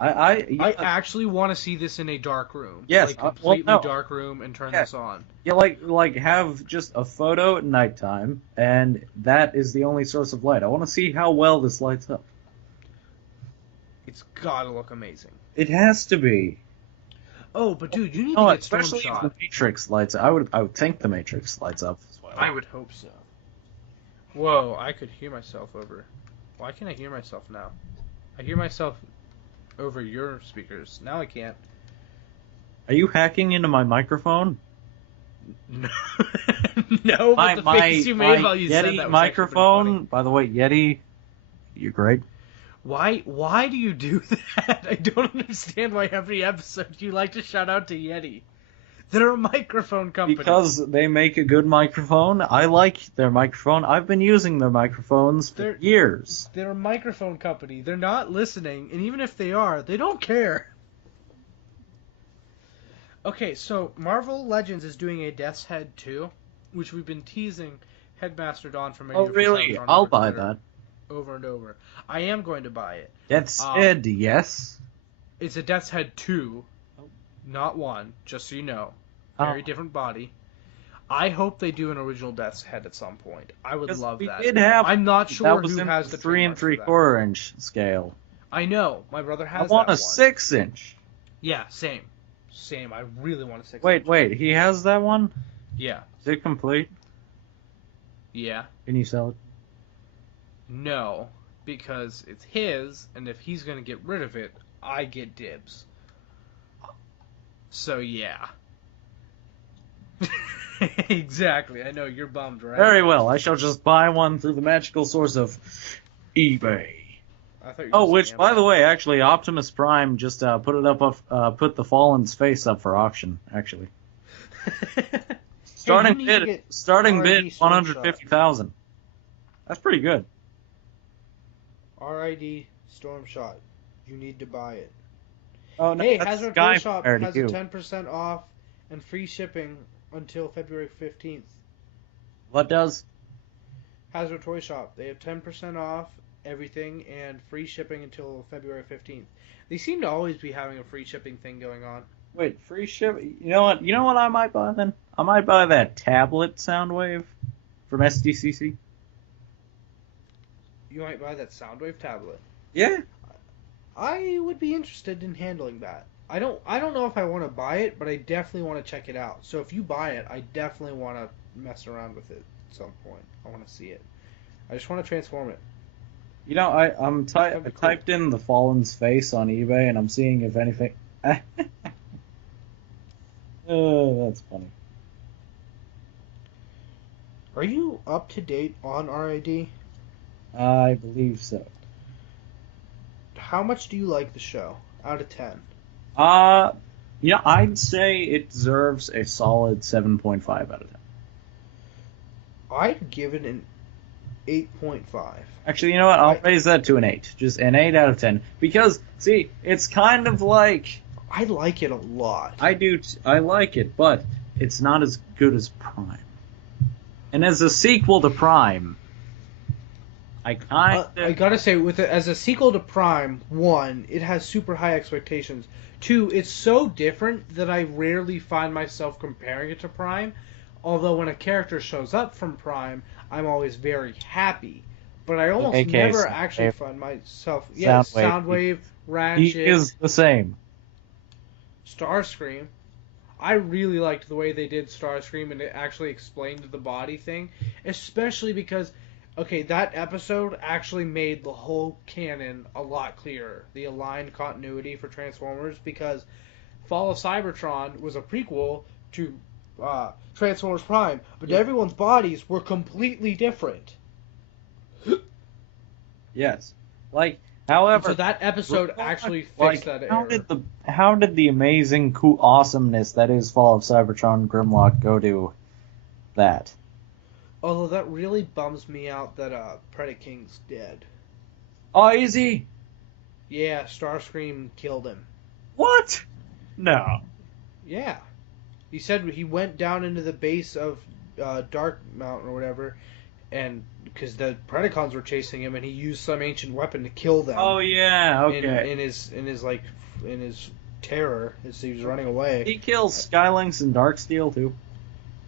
I actually want to see this in a dark room. Yes, like well, completely no. dark room, and turn Yeah. this on. Yeah, like have just a photo at nighttime, and that is the only source of light. I want to see how well this lights up. It's gotta look amazing. It has to be. Oh, but dude, you need No, to get Storm especially if Shot. the Matrix lights. I would think the Matrix lights up as well. I would hope so. Whoa, I could hear myself over. Why can't I hear myself now? I hear myself over your speakers. Now I can't. Are you hacking into my microphone? No, no, but the face you made while you said Yeti that was microphone. By the way, Yeti, you're great. Why do you do that? I don't understand why every episode you like to shout out to Yeti. They're a microphone company. Because they make a good microphone. I like their microphone. I've been using their microphones for years. They're a microphone company. They're not listening, and even if they are, they don't care. Okay, so Marvel Legends is doing a Death's Head 2, which we've been teasing Headmaster Don from Oh, really? I'll buy that. Over and over. I am going to buy it. Death's Head, yes. It's a Death's Head 2, not 1, just so you know. Very different body. I hope they do an original Death's Head at some point. I would love that. Did have, I'm not sure that was who in has the 3 trademarks for that. 3/4 inch scale. I know. My brother has I want that a one. 6 inch. Yeah, same. Same. I really want a 6 Wait, inch. wait. He has that one? Yeah. Is it complete? Yeah. Can you sell it? No, because it's his, and if he's going to get rid of it, I get dibs. So, yeah. Exactly. I know, you're bummed, right? Very well. I shall just buy one through the magical source of eBay. I thought you were Oh, just which, saying by the way, actually, Optimus Prime just put it up, put the Fallen's face up for auction. Actually, starting you need to bid, get starting RID bid Storm 150,000. That's pretty good. RID Storm Shot. You need to buy it. Oh no, Hey, that's Hasbro Sky Toy Shop Fire has to a you. 10% off and free shipping until February 15th. What does? Hasbro Toy Shop. They have 10% off everything and free shipping until February 15th. They seem to always be having a free shipping thing going on. Wait, free ship? You know what? You know what I might buy then? I might buy that tablet Soundwave from SDCC. You might buy that Soundwave tablet. Yeah. I would be interested in handling that. I don't know if I want to buy it, but I definitely want to check it out. So if you buy it, I definitely want to mess around with it at some point. I want to see it. I just want to transform it. You know, I typed in the Fallen's face on eBay, and I'm seeing if anything. Oh, that's funny. Are you up to date on RID? I believe so. How much do you like the show out of 10? Yeah, I'd say it deserves a solid 7.5 out of 10. I'd give it an 8.5. Actually, you know what? I'll raise that to an 8. Just an 8 out of 10. Because, see, it's kind of like... I like it a lot. I do. I like it, but it's not as good as Prime. And as a sequel to Prime, I gotta say, as a sequel to Prime, 1, it has super high expectations. 2, it's so different that I rarely find myself comparing it to Prime. Although when a character shows up from Prime, I'm always very happy. But I almost never actually find myself... Yeah, Soundwave, Ratchet... He is the same. Starscream. I really liked the way they did Starscream and it actually explained the body thing. Especially because, okay, that episode actually made the whole canon a lot clearer. The aligned continuity for Transformers, because Fall of Cybertron was a prequel to Transformers Prime, but everyone's bodies were completely different. Yes. Like, however... So that episode actually fixed that error. How did the amazing, cool awesomeness that is Fall of Cybertron Grimlock go to that? Although that really bums me out that Predaking's dead. Oh, is he? Yeah, Starscream killed him. What? No. Yeah. He said he went down into the base of Dark Mountain or whatever, and because the Predacons were chasing him, and he used some ancient weapon to kill them. Oh yeah, okay. In his terror as he was running away. He kills Skylynx and Darksteel too.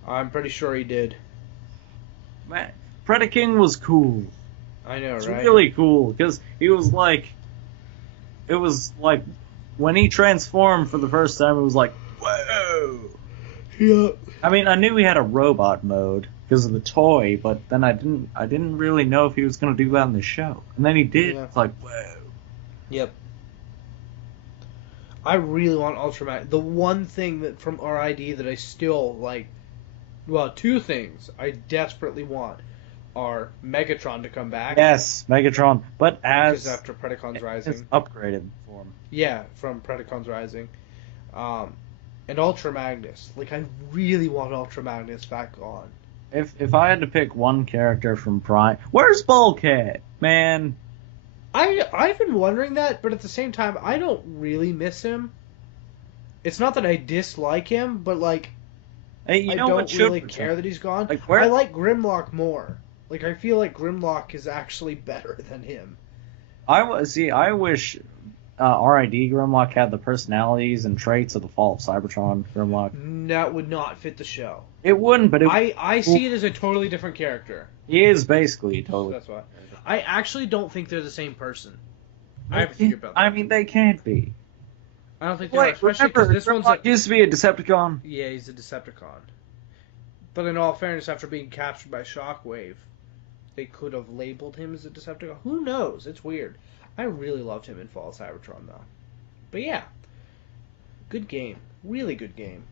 I'm pretty sure he did. Man, Predaking was cool. I know, it's right? It's really cool because he was like, it was like when he transformed for the first time, it was like, whoa. Yeah. I mean, I knew he had a robot mode because of the toy, but then I didn't really know if he was going to do that in the show. And then he did. Yeah. It's like, whoa. Yep. I really want Ultraman. The one thing that from RID that I still like, well, two things I desperately want are Megatron to come back. Yes, Megatron, but as after Predacons Rising, his upgraded form. Yeah, from Predacons Rising, and Ultra Magnus. Like, I really want Ultra Magnus back on. If I had to pick one character from Prime, where's Bulkhead, man? I've been wondering that, but at the same time, I don't really miss him. It's not that I dislike him, but like, hey, I don't really care that he's gone. Like, I like Grimlock more. Like, I feel like Grimlock is actually better than him. I wish RID Grimlock had the personalities and traits of the Fall of Cybertron Grimlock. That would not fit the show. It wouldn't, but I see it as a totally different character. He is basically totally. That's why. I actually don't think they're the same person. I have to think about that. I mean, they can't be. I don't think they are, especially because this one's like, used to be a Decepticon. Yeah, he's a Decepticon. But in all fairness, after being captured by Shockwave, they could have labeled him as a Decepticon. Who knows? It's weird. I really loved him in Fall of Cybertron, though. But yeah, good game. Really good game.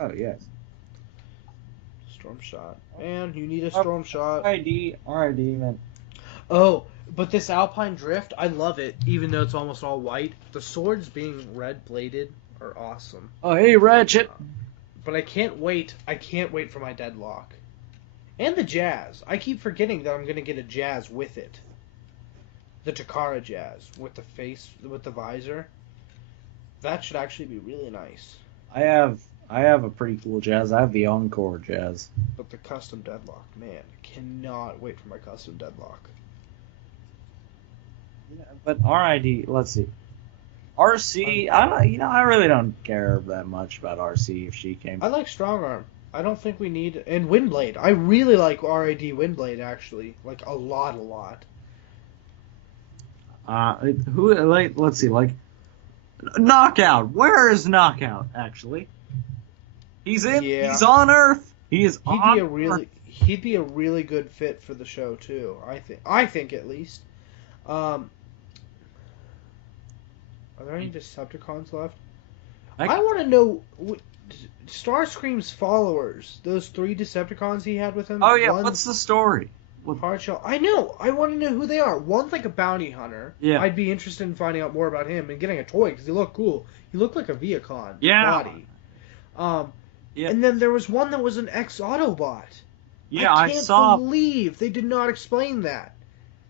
Oh, yes. Storm Shot. Man, you need a Storm Shot. RID, man. Oh, but this Alpine Drift, I love it, even though it's almost all white. The swords being red-bladed are awesome. Oh, hey, Ratchet. But I can't wait. I can't wait for my Deadlock. And the Jazz. I keep forgetting that I'm going to get a Jazz with it. The Takara Jazz with the face, with the visor. That should actually be really nice. I have a pretty cool Jazz. I have the Encore Jazz. But the custom Deadlock, man, I cannot wait for my custom Deadlock. Yeah, but RID, let's see. RC, I really don't care that much about RC if she came. I like Strongarm. I don't think we need... And Windblade. I really like RID Windblade, actually. Like, a lot. Let's see, like Knockout. Where is Knockout? Actually, he's Yeah. He's on Earth. He is on Earth. He'd be a really good fit for the show too. I think at least. Are there any Decepticons left? I want to know Starscream's followers. Those 3 Decepticons he had with him. Oh yeah, what's the story? Hard shell. I know. I want to know who they are. One's like a bounty hunter. Yeah. I'd be interested in finding out more about him and getting a toy because he looked cool. He looked like a Viacon body. Yeah. And then there was one that was an ex-Autobot. Yeah, I can't believe they did not explain that.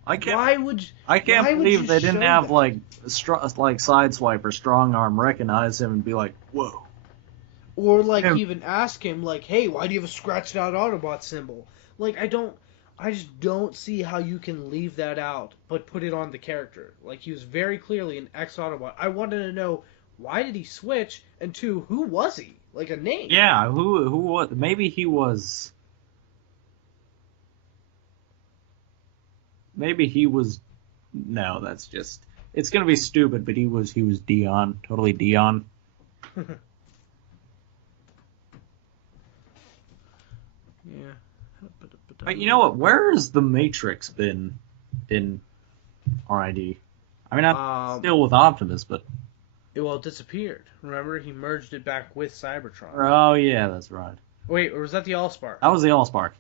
I can't why believe they didn't have that? like Sideswiper, Strong Arm recognize him and be like, whoa. Or like even ask him like, hey, why do you have a scratched out Autobot symbol? Like I just don't see how you can leave that out, but put it on the character. Like, he was very clearly an ex-Autobot. I wanted to know, why did he switch? And 2, who was he? Like, a name. Yeah, who was... Maybe he was... No, that's just... It's gonna be stupid, but he was Dion. Totally Dion. Yeah. But you know what? Where has the Matrix been in RID? I mean, I'm still with Optimus, but... It disappeared. Remember? He merged it back with Cybertron. Oh, yeah, that's right. Wait, or was that the Allspark? That was the Allspark.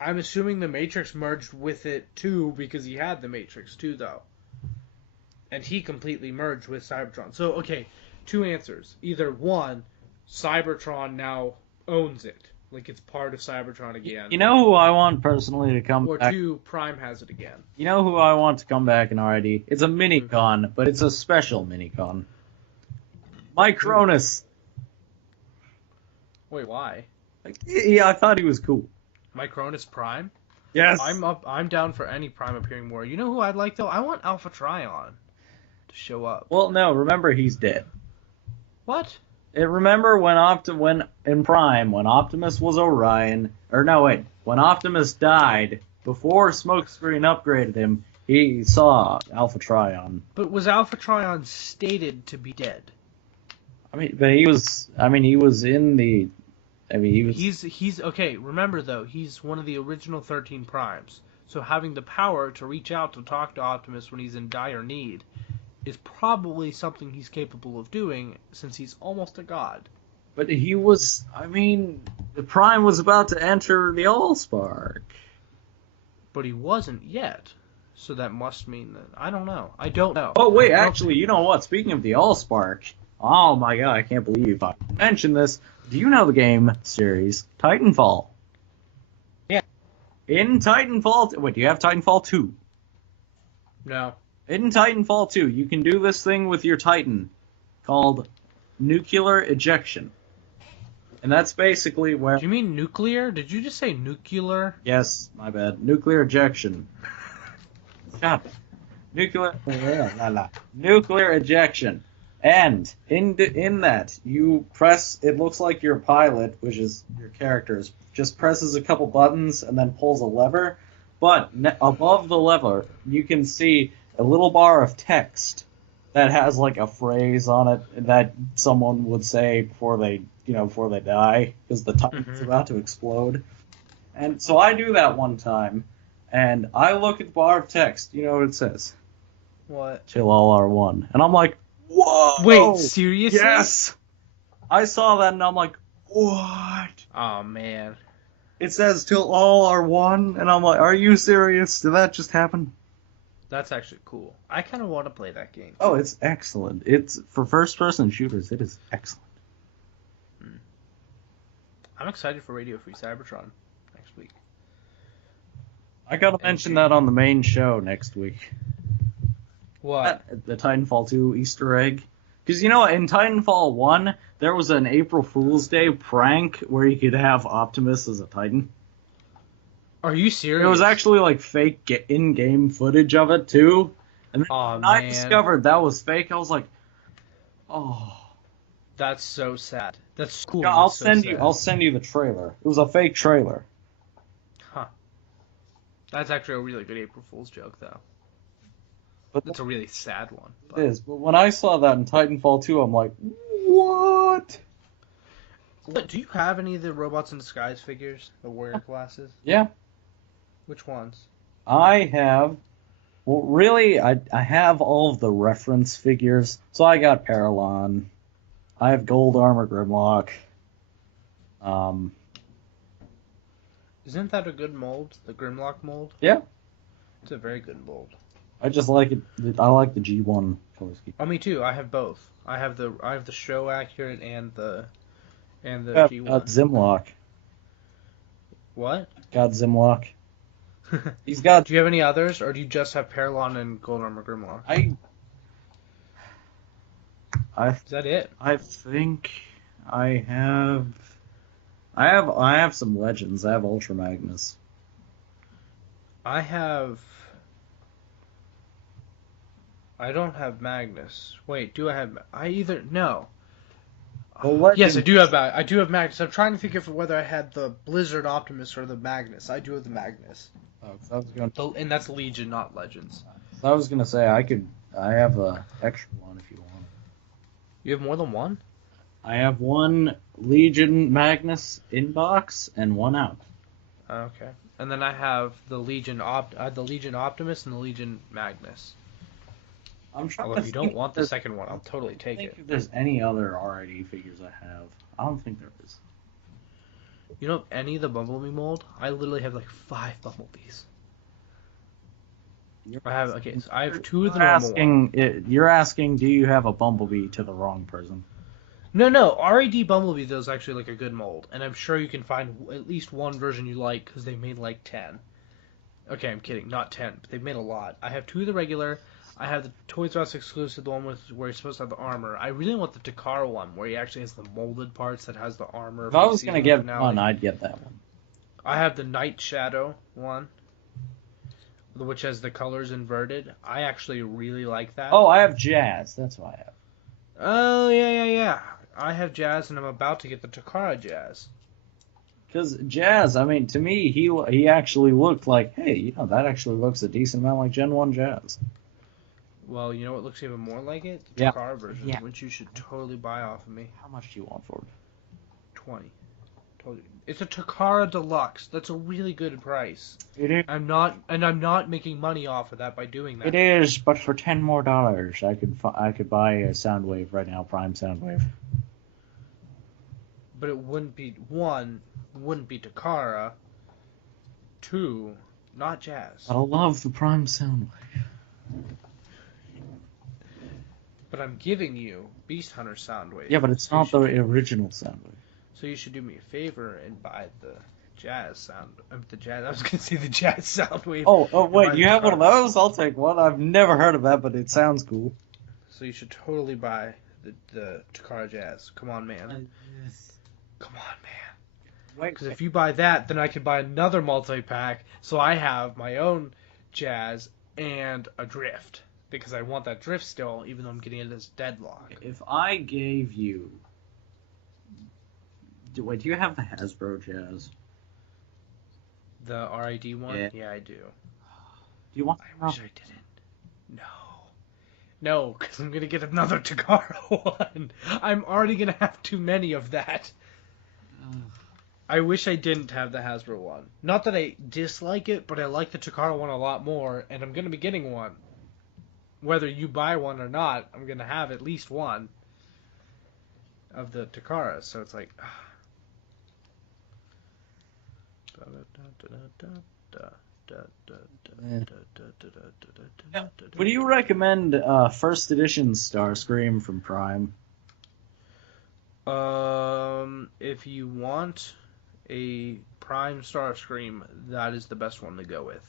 I'm assuming the Matrix merged with it, too, because he had the Matrix, too, though. And he completely merged with Cybertron. So, okay, 2 answers. Either 1, Cybertron now owns it. Like, it's part of Cybertron again. You know who I want personally to come back? Or 2, Prime has it again. You know who I want to come back in RID? It's a mini-con, but it's a special mini-con. Micronus. Wait, why? Yeah, I thought he was cool. Micronus Prime? Yes. I'm down for any Prime appearing more. You know who I'd like, though? I want Alpha Trion to show up. Well, no, remember he's dead. What? Remember when in Prime, when Optimus was Orion, when Optimus died, before Smokescreen upgraded him, he saw Alpha Trion. But was Alpha Trion stated to be dead? He's okay, remember though, he's one of the original 13 Primes. So having the power to reach out to talk to Optimus when he's in dire need is probably something he's capable of doing, since he's almost a god. But the Prime was about to enter the Allspark. But he wasn't yet. So that must mean that... I don't know. I don't know. Oh, wait, actually, you know what? Speaking of the Allspark, oh my god, I can't believe I mentioned this. Do you know the game series Titanfall? Yeah. In Titanfall... Wait, do you have Titanfall 2? No. In Titanfall 2, you can do this thing with your Titan called nuclear ejection. And that's basically where... Do you mean nuclear? Did you just say nuclear? Yes, my bad. Nuclear ejection. Stop it. Nuclear ejection. And in that, you press... It looks like your pilot, which is your characters, just presses a couple buttons and then pulls a lever. But above the lever, you can see a little bar of text that has like a phrase on it that someone would say before they die, because the Titan's about to explode. And so I do that one time, and I look at the bar of text. You know what it says? What? Till all are one. And I'm like, whoa! Wait, seriously? Yes! I saw that and I'm like, what? Oh, man. It says till all are one, and I'm like, are you serious? Did that just happen? That's actually cool. I kind of want to play that game. Oh, it's excellent. It's for first-person shooters. It is excellent. I'm excited for Radio Free Cybertron next week. I gotta mention that on the main show next week. What? The Titanfall 2 Easter egg. Because, you know, in Titanfall 1, there was an April Fool's Day prank where you could have Optimus as a Titan. Are you serious? It was actually, like, fake in-game footage of it, too. And then when I man. discovered that was fake, I was like, oh. That's so sad. That's cool. Yeah, I'll send you the trailer. It was a fake trailer. Huh. That's actually a really good April Fool's joke, though. But It's a really sad one. it is. But when I saw that in Titanfall 2, I'm like, what? What, do you have any of the Robots in Disguise figures? The warrior classes? Yeah, Which ones? I have. Well, really, I have all of the reference figures. So I got Paralon. I have Gold Armor Grimlock. Isn't that a good mold? The Grimlock mold? Yeah. It's a very good mold. I just like it. I like the G1 color scheme. Oh, me too. I have both. I have the show accurate and the Yeah, G1. got Zimlock. What? Got Zimlock. He's got. Do you have any others, or do you just have Paralon and Gold Armor Grimlock? Is that it? I think I have. I have some legends. I have Ultra Magnus. I don't have Magnus. Wait, do I have? No. Well, Yes, I do have Magnus. I'm trying to think of whether I had the Blizzard Optimus or the Magnus. I do have the Magnus. And that's Legion, not Legends. I was gonna say I have a extra one if you want. You have more than one? I have one Legion Magnus in box and one out. Okay. And then I have the Legion Optimus and the Legion Magnus. I'm trying Although to if you don't want the second one, I'll totally take it. If there's any other RID figures I have, I don't think there is. You know any of the Bumblebee mold? I literally have like 5 Bumblebees. So I have 2 of the normal ones. You're asking, do you have a Bumblebee to the wrong person? No. RAD Bumblebee though is actually like a good mold, and I'm sure you can find at least one version you like because they made like 10. Okay, I'm kidding, not 10, but they've made a lot. I have 2 of the regular. I have the Toys R Us exclusive, the one where he's supposed to have the armor. I really want the Takara one, where he actually has the molded parts that has the armor. If I was gonna get one, I'd get that one. I have the Night Shadow one, which has the colors inverted. I actually really like that. Oh, I have Jazz. That's what I have. Oh, yeah. I have Jazz, and I'm about to get the Takara Jazz. Because Jazz, I mean, to me, he actually looked like, hey, that actually looks a decent amount like Gen 1 Jazz. Well, you know what looks even more like it? The Takara version, which you should totally buy off of me. How much do you want for it? 20. Told you. It's a Takara Deluxe. That's a really good price. It is. I'm not making money off of that by doing that. It is, but for $10 more, I could buy a Soundwave right now, Prime Soundwave. But it wouldn't be Takara. 2, not Jazz. But I love the Prime Soundwave. But I'm giving you Beast Hunter Soundwave. Yeah, but it's not the original Soundwave. So you should do me a favor and buy the Jazz sound. I was gonna say the Jazz Soundwave. Oh wait, you have one of those? I'll take one. I've never heard of that, but it sounds cool. So you should totally buy the Takara Jazz. Come on, man. Come on, man. Wait, because if you buy that, then I can buy another multi-pack, so I have my own Jazz and a Drift. Because I want that Drift still, even though I'm getting it as Deadlock. If I gave you... Wait, do you have the Hasbro Jazz? The RID one? Yeah, I do. Do you want... I wish I didn't. No, because I'm going to get another Takara one. I'm already going to have too many of that. I wish I didn't have the Hasbro one. Not that I dislike it, but I like the Takara one a lot more, and I'm going to be getting one. Whether you buy one or not, I'm going to have at least one of the Takara, so it's like... Would you recommend first edition Starscream from Prime? If you want a Prime Starscream, that is the best one to go with.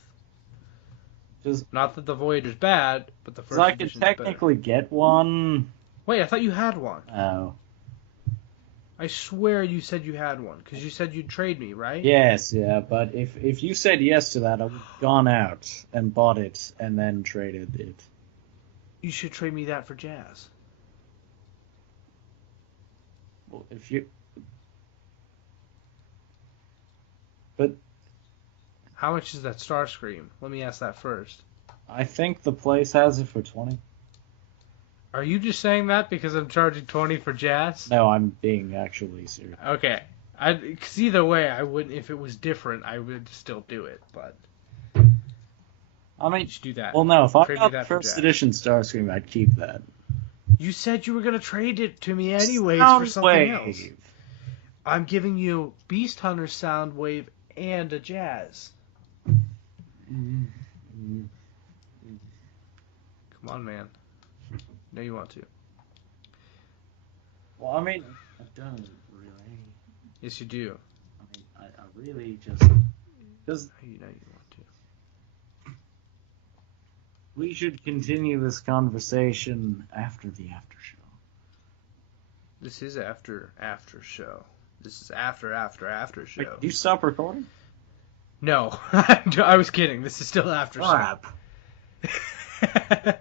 Not that the Voyager's bad, but the first edition's better. I could technically get one. Wait, I thought you had one. Oh. I swear you said you had one, because you said you'd trade me, right? Yes, yeah, but if you said yes to that, I would have gone out and bought it and then traded it. You should trade me that for Jazz. Well, if you... But... How much is that Starscream? Let me ask that first. I think the place has it for 20. Are you just saying that because I'm charging 20 for Jazz? No, I'm being actually serious. Okay. Because either way, I wouldn't. If it was different, I would still do it. But I mean, you should do that. well, no, if I Trade me got that the for first Jazz. edition Starscream, I'd keep that. You said you were gonna trade it to me anyways for something else. Soundwave. I'm giving you Beast Hunter Soundwave and a Jazz. Mm. Come on, man. No, you want to. Well, I mean, I don't really. Yes, you do. I mean, I really just. You know you want to. We should continue this conversation after the after show. This is after show. This is after show. Wait, did you stop recording? No, I was kidding. This is still after Crap. show.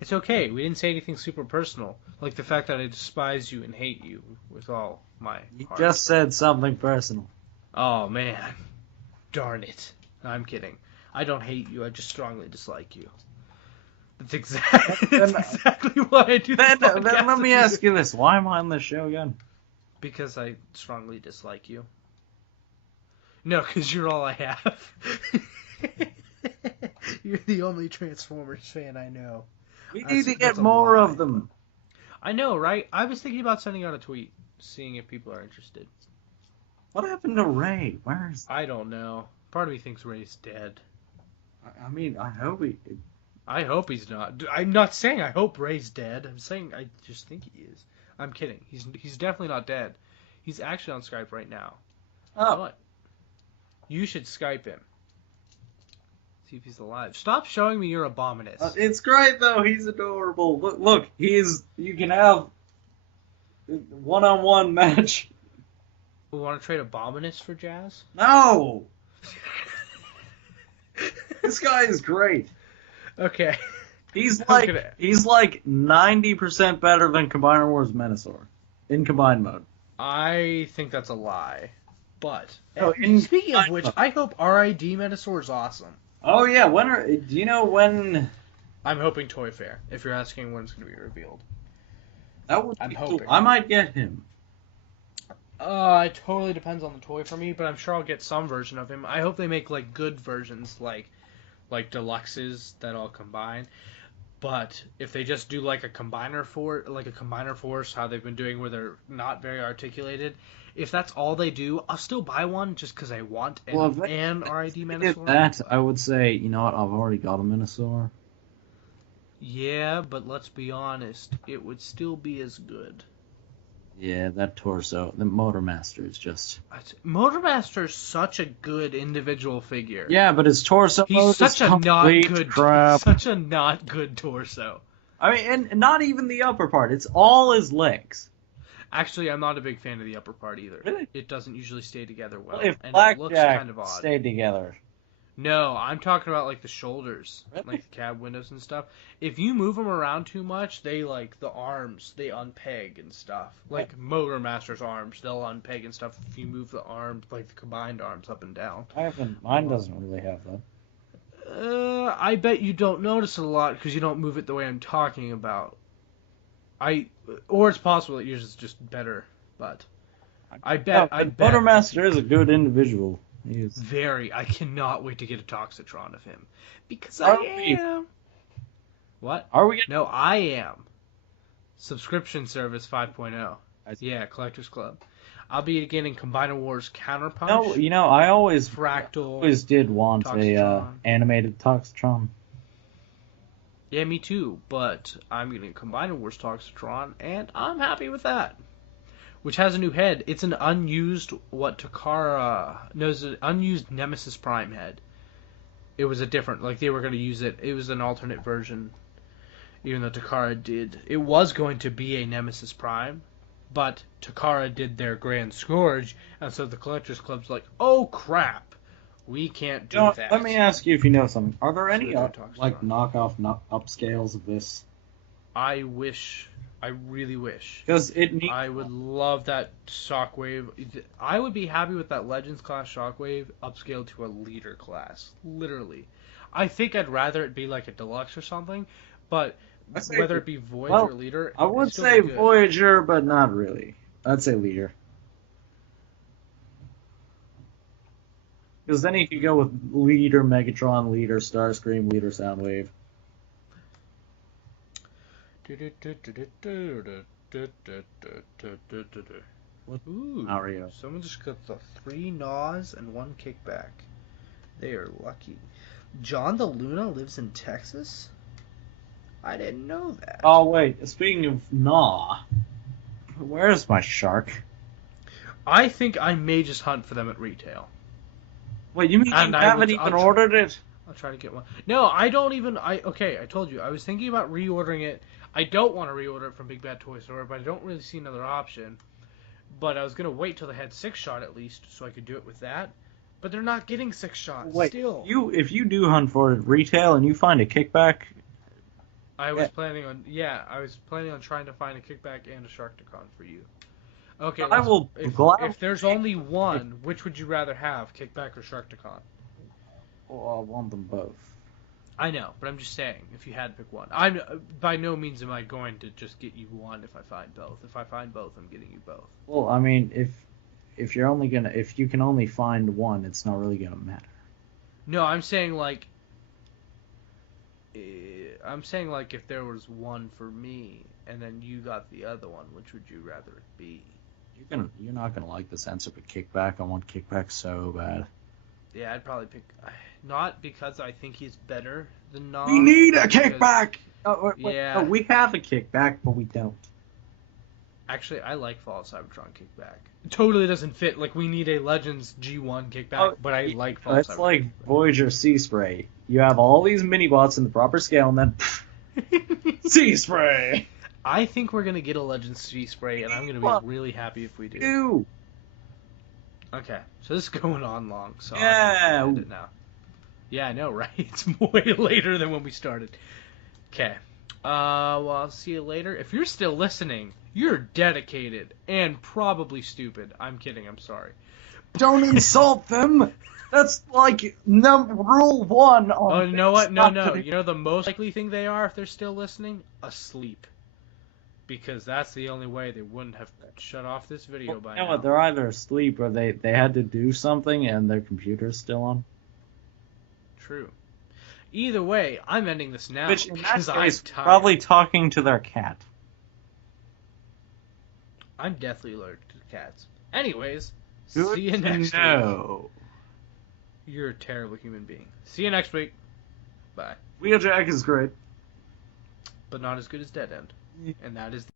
It's okay. We didn't say anything super personal, like the fact that I despise you and hate you with all my You heart. just said something personal. Oh man, darn it! I'm kidding. I don't hate you. I just strongly dislike you. That's exactly why I do this Then podcast let me with ask you this: why am I on this show again? Because I strongly dislike you. No, because you're all I have. You're the only Transformers fan I know. We That's- need to get that's a more lie. of them. I know, right? I was thinking about sending out a tweet, seeing if people are interested. What happened to Ray? Where's? I don't know. Part of me thinks Ray's dead. I mean, I hope he. I hope he's not. I'm not saying I hope Ray's dead. I'm saying I just think he is. I'm kidding. He's definitely not dead. He's actually on Skype right now. Oh, What? You should Skype him. See if he's alive. Stop showing me your Abominus. it's great though. He's adorable. Look, he's. You can have one-on-one match. We want to trade Abominus for Jazz? No, this guy is great. Okay. He's I'm like gonna- he's like 90% better than Combiner Wars Menasor in combined mode. I think that's a lie. But Oh, speaking of which, I hope RID Metasaur is awesome. Oh yeah, do you know when? I'm hoping Toy Fair, if you're asking when it's going to be revealed. That would I'm be hoping. cool. I might get him. It totally depends on the toy for me, but I'm sure I'll get some version of him. I hope they make like good versions, like deluxes that all combine. But if they just do like a combiner force, how they've been doing, where they're not very articulated, if that's all they do, I'll still buy one just because I want an RID If Metasaur. that, I would say, you know what? I've already got a Menasor. Yeah, but let's be honest, it would still be as good. Yeah, that torso, the Motormaster is just. Motormaster's such a good individual figure. Yeah, but his torso He's is such a not complete good crap. such a not good torso. I mean, and not even the upper part. It's all his legs. Actually, I'm not a big fan of the upper part either. Really? It doesn't usually stay together well, If and it looks Blackjack kind of odd. stayed together. No, I'm talking about like the shoulders, Really? like the cab windows and stuff. If you move them around too much, they like the arms, they unpeg and stuff. Like Motormaster's arms, they'll unpeg and stuff if you move the arms, like the combined arms, up and down. Mine doesn't really have that. I bet you don't notice it a lot because you don't move it the way I'm talking about. Or it's possible that yours is just better, but I bet. Motormaster is a good individual. He is. Very. I cannot wait to get a Toxitron of him. Because Are I we? am. What? Are we getting... No, I am. Subscription service 5.0. I see. Yeah, Collectors Club. I'll be getting Combiner Wars Counterpunch. No, you know, I always Fractal. did want a Toxitron. animated Toxitron. Yeah, me too. But I'm getting Combiner Wars Toxitron, and I'm happy with that. Which has a new head. It's an unused it's an unused Nemesis Prime head. It was a different, like they were going to use it. It was an alternate version, even though Takara did. It was going to be a Nemesis Prime, but Takara did their Grand Scourge, and so the Collectors Club's like, oh crap, we can't do that. Let me ask you if you know something. Are there any So they're Toxitron. like knockoff upscales of this? I wish. I really wish. Because it needs. I would love that Shockwave. I would be happy with that Legends class Shockwave upscaled to a leader class. Literally. I think I'd rather it be like a deluxe or something, but say- whether it be Voyager well, or Leader, I it'd would still say be good. Voyager, but not really. I'd say Leader. Because then you could go with Leader Megatron, Leader Starscream, Leader Soundwave. Ooh, Mario. someone just got the 3 Naws and 1 kickback. They are lucky. John the Luna lives in Texas? I didn't know that. Oh, wait. Speaking of Gnaw, where's my shark? I think I may just hunt for them at retail. Wait, you mean And you I haven't will- even I'll tr- ordered it? I'll try to get one. No, I don't even. Okay, I told you. I was thinking about reordering it. I don't want to reorder it from Big Bad Toy Store, but I don't really see another option. But I was going to wait till they had 6-shot at least, so I could do it with that. But they're not getting 6-shot Wait, still. if you do hunt for it at retail and you find a kickback, I was planning on trying to find a kickback and a Sharktacon for you. Okay, I will gladly if there's only one, which would you rather have, kickback or Sharktacon? well, I want them both. I know, but I'm just saying, if you had to pick one. I'm by no means am I going to just get you one if I find both. If I find both, I'm getting you both. Well, I mean, if you can only find one, it's not really gonna matter. No, I'm saying like if there was one for me and then you got the other one, which would you rather it be? You're not gonna like this answer, but kickback. I want kickback so bad. Yeah, I'd probably pick not because I think he's better than Nog. We need a because- kickback. Oh, wait, Yeah. no, we have a kickback, but we don't. Actually, I like Fall of Cybertron kickback. It totally doesn't fit. Like, we need a Legends G1 kickback, but I like Fall of It's Cybertron. like Voyager Sea Spray. You have all these mini bots in the proper scale, and then Sea Spray. I think we're gonna get a Legends Sea Spray, and I'm gonna be Well, really happy if we do. Ew. Okay, so this is going on long, so Yeah. I'll end it now. Yeah, I know, right? It's way later than when we started. Okay. Well, I'll see you later. If you're still listening, you're dedicated and probably stupid. I'm kidding. I'm sorry. Don't insult them. That's like rule 1 on. Oh, you know what? No, Stop no. it. You know the most likely thing they are if they're still listening? Asleep. Because that's the only way they wouldn't have shut off this video by You know now. what? They're either asleep or they had to do something and their computer's still on. True. Either way, I'm ending this now Which in that because I'm case, tired. probably talking to their cat. I'm deathly allergic to cats. Anyways, Good see you next week. No. You're a terrible human being. See you next week. Bye. Wheeljack is great. But not as good as Dead End. And that is